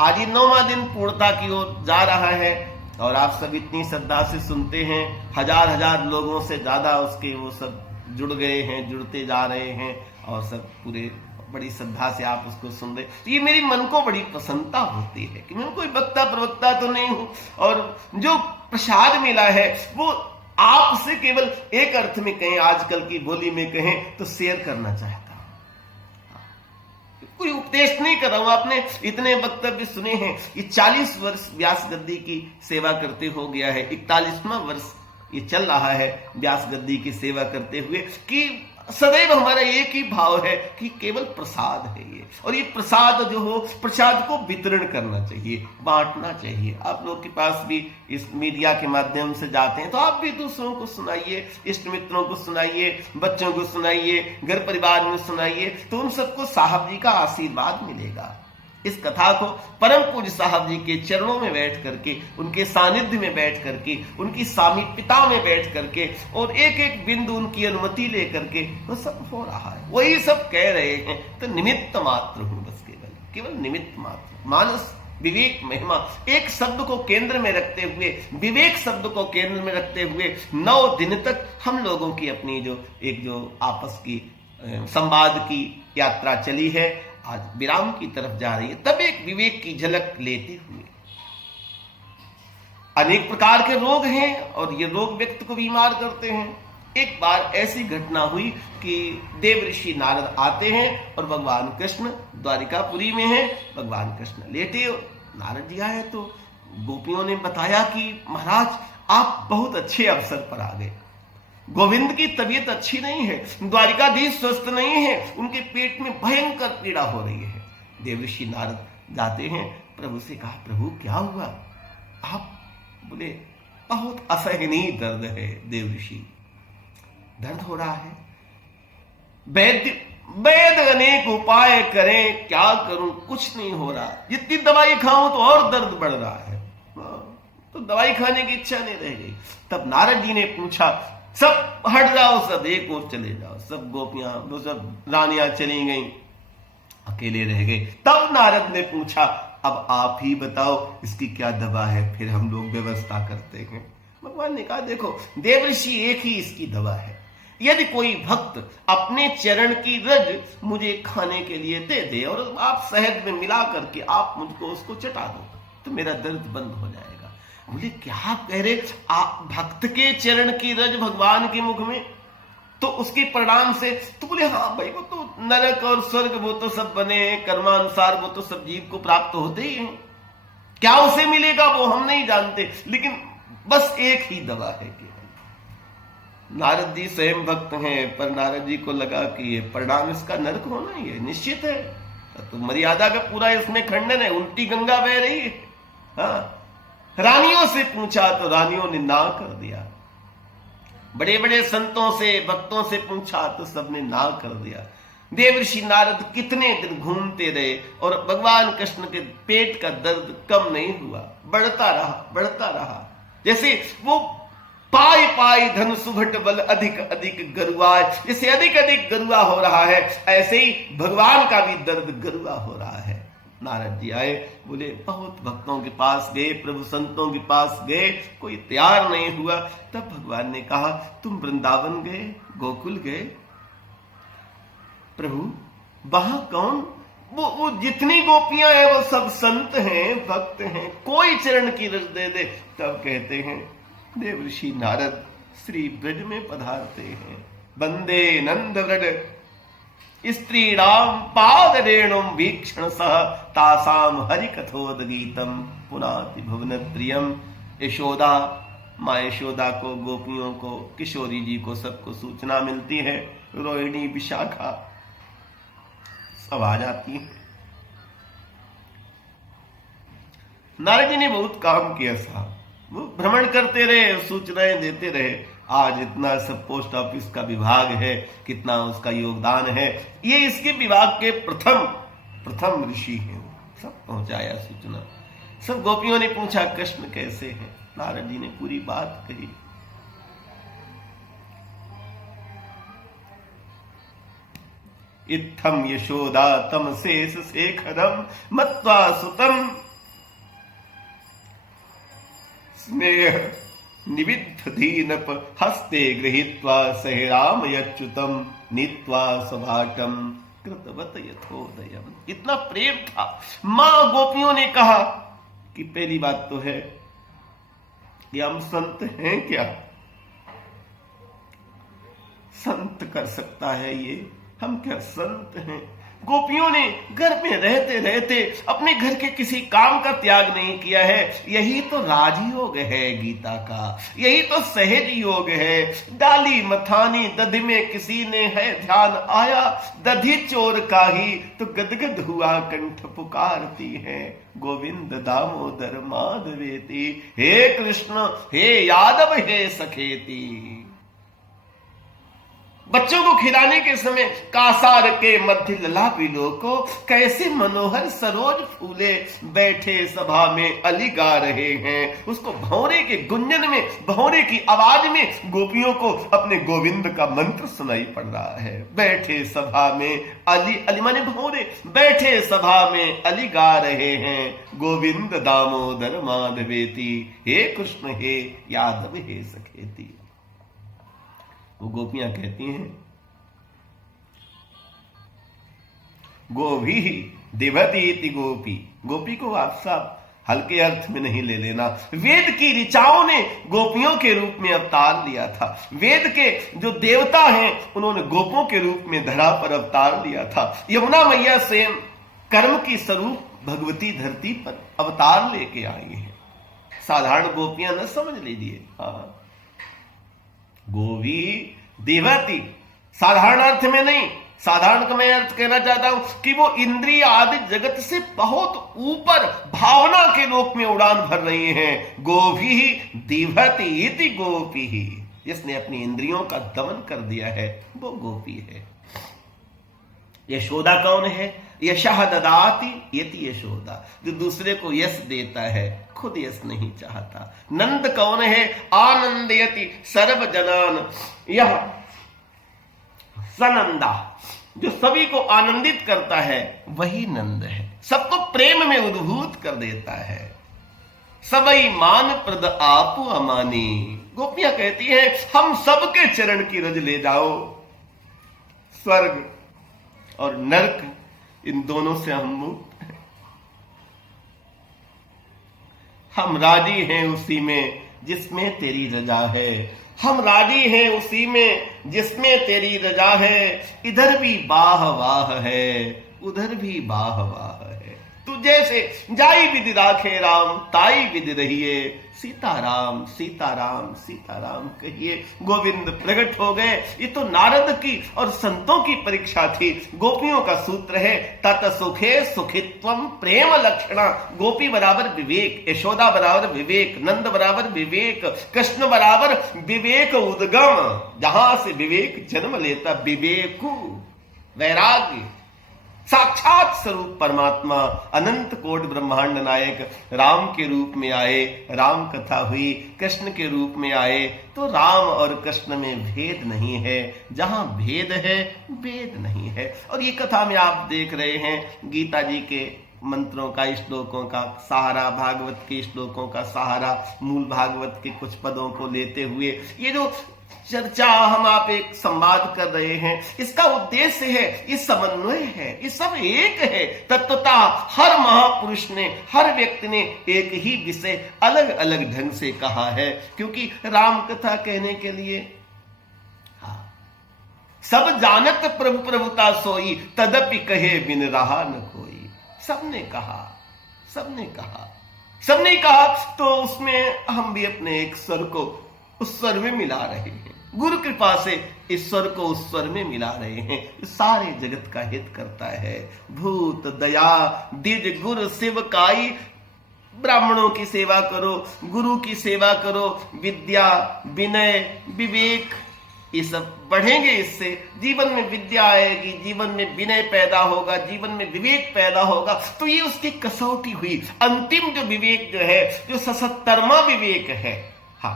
आज ये 9वां दिन पूर्णता की ओर जा रहा है, और आप सब इतनी श्रद्धा से सुनते हैं, हजार हजार लोगों से ज्यादा उसके वो सब जुड़ गए हैं, जुड़ते जा रहे हैं, और सब पूरे बड़ी श्रद्धा से आप उसको सुन रहे। तो ये मेरी मन को बड़ी प्रसन्नता होती है कि मैं कोई वक्ता प्रवक्ता तो नहीं हूं, और जो प्रसाद मिला है वो आपसे केवल एक अर्थ में कहें, आजकल की बोली में कहें तो शेयर करना चाहता हूं। कोई उपदेश नहीं कर रहा हूं, आपने इतने वक्तव्य सुने हैं। ये 40 वर्ष व्यास गद्दी की सेवा करते हो गया है, 41वां वर्ष ये चल रहा है व्यास गद्दी की सेवा करते हुए, कि सदैव हमारा एक ही भाव है कि केवल प्रसाद है ये, और ये प्रसाद जो हो, प्रसाद को वितरण करना चाहिए, बांटना चाहिए। आप लोग के पास भी इस मीडिया के माध्यम से जाते हैं तो आप भी दूसरों को सुनाइए, इष्ट मित्रों को सुनाइए, बच्चों को सुनाइए, घर परिवार में सुनाइए, तो उन सबको साहब जी का आशीर्वाद मिलेगा। इस कथा को परम पूज्य साहब जी के चरणों में बैठ करके, उनके सानिध्य में बैठ करके, उनकी सामीप्यता में बैठ करके, और एक एक बिंदु उनकी अनुमति लेकर के वो सब हो रहा है। वही सब कह रहे हैं, तो निमित्त मात्र हूं, बस केवल निमित्त मात्र। मानस विवेक महिमा, एक शब्द को केंद्र में रखते हुए, विवेक शब्द को केंद्र में रखते हुए 9 दिन तक हम लोगों की अपनी जो आपस की संवाद की यात्रा चली है, आज विराम की तरफ जा रही है। तब एक विवेक की झलक लेते हुए, अनेक प्रकार के रोग हैं और ये रोग व्यक्ति को बीमार करते हैं। एक बार ऐसी घटना हुई कि देव ऋषि नारद आते हैं और भगवान कृष्ण द्वारिकापुरी में हैं, भगवान कृष्ण लेटे, नारद जी आए तो गोपियों ने बताया कि महाराज आप बहुत अच्छे अवसर पर आ गए, गोविंद की तबीयत अच्छी नहीं है, द्वारिकाधीश स्वस्थ नहीं है, उनके पेट में भयंकर पीड़ा हो रही है। देवऋषि नारद जाते हैं, प्रभु से कहा प्रभु क्या हुआ? आप बोले बहुत असहनीय दर्द है देवऋषि, दर्द हो रहा है, वैद्य अनेक उपाय करें, क्या करूं, कुछ नहीं हो रहा, जितनी दवाई खाऊं तो और दर्द बढ़ रहा है, तो दवाई खाने की इच्छा नहीं रह गई। तब नारद जी ने पूछा, सब हट जाओ, सब एक ओर चले जाओ, सब गोपियां, वो सब रानियां चली गईं, अकेले रह गए। तब नारद ने पूछा अब आप ही बताओ इसकी क्या दवा है, फिर हम लोग व्यवस्था करते हैं। भगवान ने कहा देखो देवऋषि एक ही इसकी दवा है, यदि कोई भक्त अपने चरण की रज मुझे खाने के लिए दे दे और आप शहद में मिला करके आप मुझको उसको चटा दो तो मेरा दर्द बंद हो जाएगा। बोले क्या आप कह रहे, आप भक्त के चरण की रज भगवान के मुख में, तो उसके परिणाम से, तो बोले हाँ भाई वो तो नरक और स्वर्ग वो तो सब बने हैं, कर्मानुसार वो तो सब जीव को प्राप्त होते ही हैं, क्या उसे मिलेगा वो हम नहीं जानते, लेकिन बस एक ही दवा है कि नारद जी स्वयं भक्त हैं, पर नारद जी को लगा कि ये परिणाम इसका नरक होना ही है, निश्चित है, तो मर्यादा का पूरा इसमें खंडन है, उल्टी गंगा बह रही है। हाँ, रानियों से पूछा तो रानियों ने ना कर दिया, बड़े बड़े संतों से भक्तों से पूछा तो सबने ना कर दिया। देवऋषि नारद कितने दिन घूमते रहे और भगवान कृष्ण के पेट का दर्द कम नहीं हुआ, बढ़ता रहा। जैसे वो पाई पाई धन सुभट बल अधिक अधिक गरुआ, जैसे अधिक अधिक गरुआ हो रहा है, ऐसे ही भगवान का भी दर्द गरुआ हो रहा है। नारद जी आए, बोले बहुत भक्तों के पास गए, प्रभु संतों के पास गए, कोई तैयार नहीं हुआ। तब भगवान ने कहा, तुम वृंदावन गए, गोकुल गए, प्रभु वहां कौन, वो जितनी गोपियां हैं वो सब संत हैं, भक्त हैं, कोई चरण की रस दे दे। तब कहते हैं देवर्षि नारद श्री ब्रज में पधारते हैं, वंदे नंद व्रज स्त्रीणाम पाद रेणुम वीक्षण सह तासाम हरि कथोदगीतम पुनाति भुवनत्रियम। यशोदा, माँ यशोदा को, गोपियों को, किशोरी जी को, सबको सूचना मिलती है, रोहिणी विशाखा सब आ जाती है। नारद जी ने बहुत काम किया साहब, वो भ्रमण करते रहे, सूचनाएं देते रहे। आज इतना सब पोस्ट ऑफिस का विभाग है, कितना उसका योगदान है, ये इसके विभाग के प्रथम ऋषि हैं, सब पहुंचाया सूचना। सब गोपियों ने पूछा कृष्ण कैसे हैं, नारद जी ने पूरी बात कही। इत्थम यशोदा तम शेष शेखरम मत्वा सुतम स्नेह निविद्ध दीनप हस्ते गृहीत्वा सहे राम यच्युतम नीत्वा सभाटम कृतवत यथोदयम। इतना प्रेम था। मां गोपियों ने कहा कि पहली बात तो है कि हम संत हैं क्या, संत कर सकता है ये, हम क्या संत हैं। गोपियों ने घर में रहते रहते अपने घर के किसी काम का त्याग नहीं किया है। यही तो राजयोग है गीता का, यही तो सहज योग है। डाली मथानी दधि में किसी ने है ध्यान आया, दधि चोर का ही तो गदगद हुआ कंठ पुकारती है, गोविंद दामोदर माधवेती, हे कृष्ण हे यादव हे सखेती। बच्चों को खिलाने के समय कासार के मध्य ललापिलो को कैसे मनोहर सरोज फूले बैठे सभा में अली गा रहे हैं। उसको भौरे के गुंजन में, भौरे की आवाज में गोपियों को अपने गोविंद का मंत्र सुनाई पड़ रहा है। बैठे सभा में अली, अली माने भौरे, बैठे सभा में अली गा रहे हैं, गोविंद दामोदर माधवेती, हे कृष्ण हे यादव हे सखेती। वो गोपियां कहती हैं, गोभी दिवती इति गोपी। गोपी को आप सब हल्के अर्थ में नहीं ले लेना। वेद की ऋचाओं ने गोपियों के रूप में अवतार लिया था। वेद के जो देवता हैं उन्होंने गोपों के रूप में धरा पर अवतार लिया था। यमुना मैया स्वयं कर्म की स्वरूप भगवती धरती पर अवतार लेके आई हैं। साधारण गोपियां न समझ लीजिए। हाँ, गोवी देवती साधारण अर्थ में नहीं, साधारण का मैं अर्थ कहना चाहता हूं कि वो इंद्रिय आदि जगत से बहुत ऊपर भावना के लोक में उड़ान भर रही हैं। गोभी दिवती इति गोपी, जिसने अपनी इंद्रियों का दमन कर दिया है वो गोपी है। यशोदा कौन है? यशः ददाति यति यशोदा, जो दूसरे को यश देता है, खुद यश नहीं चाहता। नंद कौन है? आनंदयति सर्व जनान, यह सनंदा, जो सभी को आनंदित करता है वही नंद है। सबको प्रेम में उद्भूत कर देता है। सबई मान प्रद आपु अमानी। गोपियां कहती हैं हम सबके चरण की रज ले जाओ। स्वर्ग और नरक इन दोनों से हम मुक्त हैं। हम राजी हैं उसी में जिसमें तेरी रजा है। हम राजी हैं उसी में जिसमें तेरी रजा है। इधर भी बाह वाह है, उधर भी बाह वाह है। तू जैसे जाई विधि राखे राम, ताई विधि रहिए। सीताराम सीताराम सीताराम कहिए। गोविंद प्रकट हो गए। ये तो नारद की और संतों की परीक्षा थी। गोपियों का सूत्र है तत सुखे सुखित्वम प्रेम लक्षणा। गोपी बराबर विवेक, यशोदा बराबर विवेक, नंद बराबर विवेक, कृष्ण बराबर विवेक उद्गम। जहां से विवेक जन्म लेता, विवेकु वैराग्य, साक्षात स्वरूप परमात्मा अनंत कोटि ब्रह्मांड नायक राम के रूप में आए, राम कथा हुई, कृष्ण के रूप में आए। तो राम और कृष्ण में भेद नहीं है, जहां भेद है भेद नहीं है। और ये कथा में आप देख रहे हैं गीता जी के मंत्रों का, श्लोकों का सहारा, भागवत के श्लोकों का सहारा, मूल भागवत के कुछ पदों को लेते हुए ये जो चर्चा हम आप एक संवाद कर रहे हैं, इसका उद्देश्य है, ये समन्वय है, ये सब एक है। तत्वता हर महापुरुष ने, हर व्यक्ति ने एक ही विषय अलग अलग ढंग से कहा है, क्योंकि राम कथा कहने के लिए सब जानत प्रभु प्रभुता सोई, तदपि कहे बिन रहा न कोई। सबने कहा, सबने कहा, सबने कहा, तो उसमें हम भी अपने एक स्वर को उस स्वर में मिला रहे हैं। गुरु कृपा से इस स्वर को उस स्वर में मिला रहे हैं। सारे जगत का हित करता है। भूत दया दिज गुरु शिवकाई, ब्राह्मणों की सेवा करो, गुरु की सेवा करो, विद्या विनय विवेक ये सब बढ़ेंगे। इससे जीवन में विद्या आएगी, जीवन में विनय पैदा होगा, जीवन में विवेक पैदा होगा। तो ये उसकी कसौटी हुई। अंतिम जो विवेक जो है, जो 77वां विवेक है, हाँ,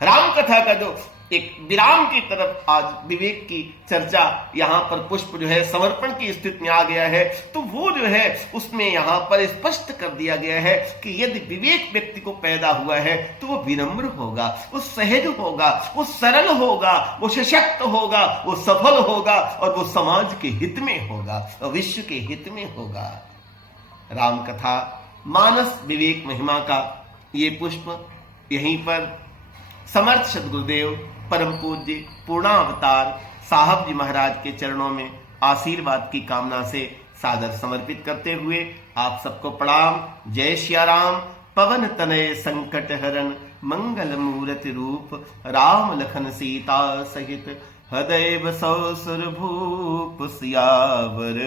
राम कथा का जो एक विराम की तरफ आज विवेक की चर्चा, यहां पर पुष्प जो है समर्पण की स्थिति में आ गया है। तो वो जो है उसमें यहां पर स्पष्ट कर दिया गया है कि यदि विवेक व्यक्ति को पैदा हुआ है तो वो विनम्र होगा, वो सहज होगा, वो सरल होगा, वो सशक्त होगा, वो सफल होगा, और वो समाज के हित में होगा और विश्व के हित में होगा। राम कथा मानस विवेक महिमा का ये पुष्प यहीं पर समर्थ सदगुरुदेव परम पूज्य पूर्णावतार साहब जी महाराज के चरणों में आशीर्वाद की कामना से सादर समर्पित करते हुए आप सबको प्रणाम। जय श्री राम। पवन तनय संकट हरण मंगल मूर्ति रूप, राम लखन सीता सहित हृदय बसौ सुर भूप, सियावर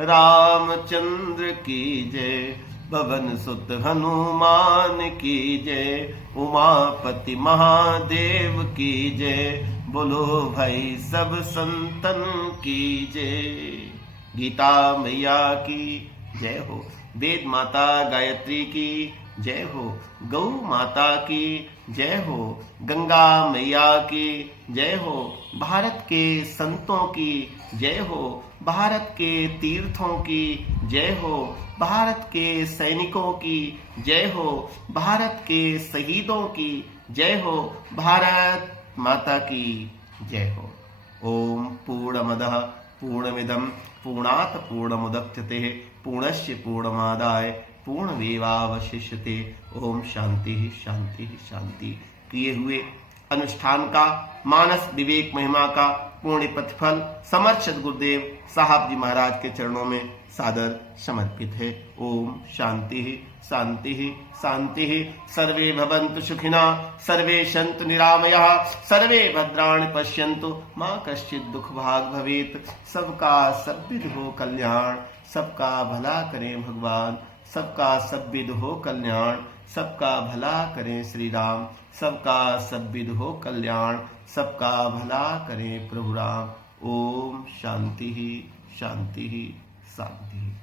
रामचंद्र की जय। पवन सुत हनुमान की जय, उमापति महादेव की जय। बोलो भाई सब संतन की जय। गीता मैया की जय हो, वेद माता गायत्री की जय हो, गौ माता की जय हो, गंगा मैया की जय हो, भारत के संतों की जय हो, भारत के तीर्थों की जय हो, भारत के सैनिकों की जय हो, भारत के शहीदों की जय हो, भारत माता की जय हो। ओम पूर्णमदः पूर्णमिदं पूर्णात् पूर्णमुदच्यते पूर्णस्य पूर्णमादाय पूर्णमेवावशिष्यते। ओम शांति शांति शांति। किए हुए अनुष्ठान का मानस विवेक महिमा का पूर्ण प्रतिफल समर्थ सद्गुरुदेव साहब जी महाराज के चरणों में सादर समर्पित है। ओम शांति शांति शांति। सर्वे भवन्तु सुखिनः, सर्वे सन्तु निरामयाः, सर्वे भद्राणि पश्यन्तु, मां कश्चित् दुख भाग भवेत्। सबका सद्विध हो कल्याण, सबका भला करें भगवान, सबका सद्विध हो कल्याण, सबका भला करें श्री राम, सबका सद्विध हो कल्याण, सबका भला करें प्रभु राम। ओम शांति शांति शांति।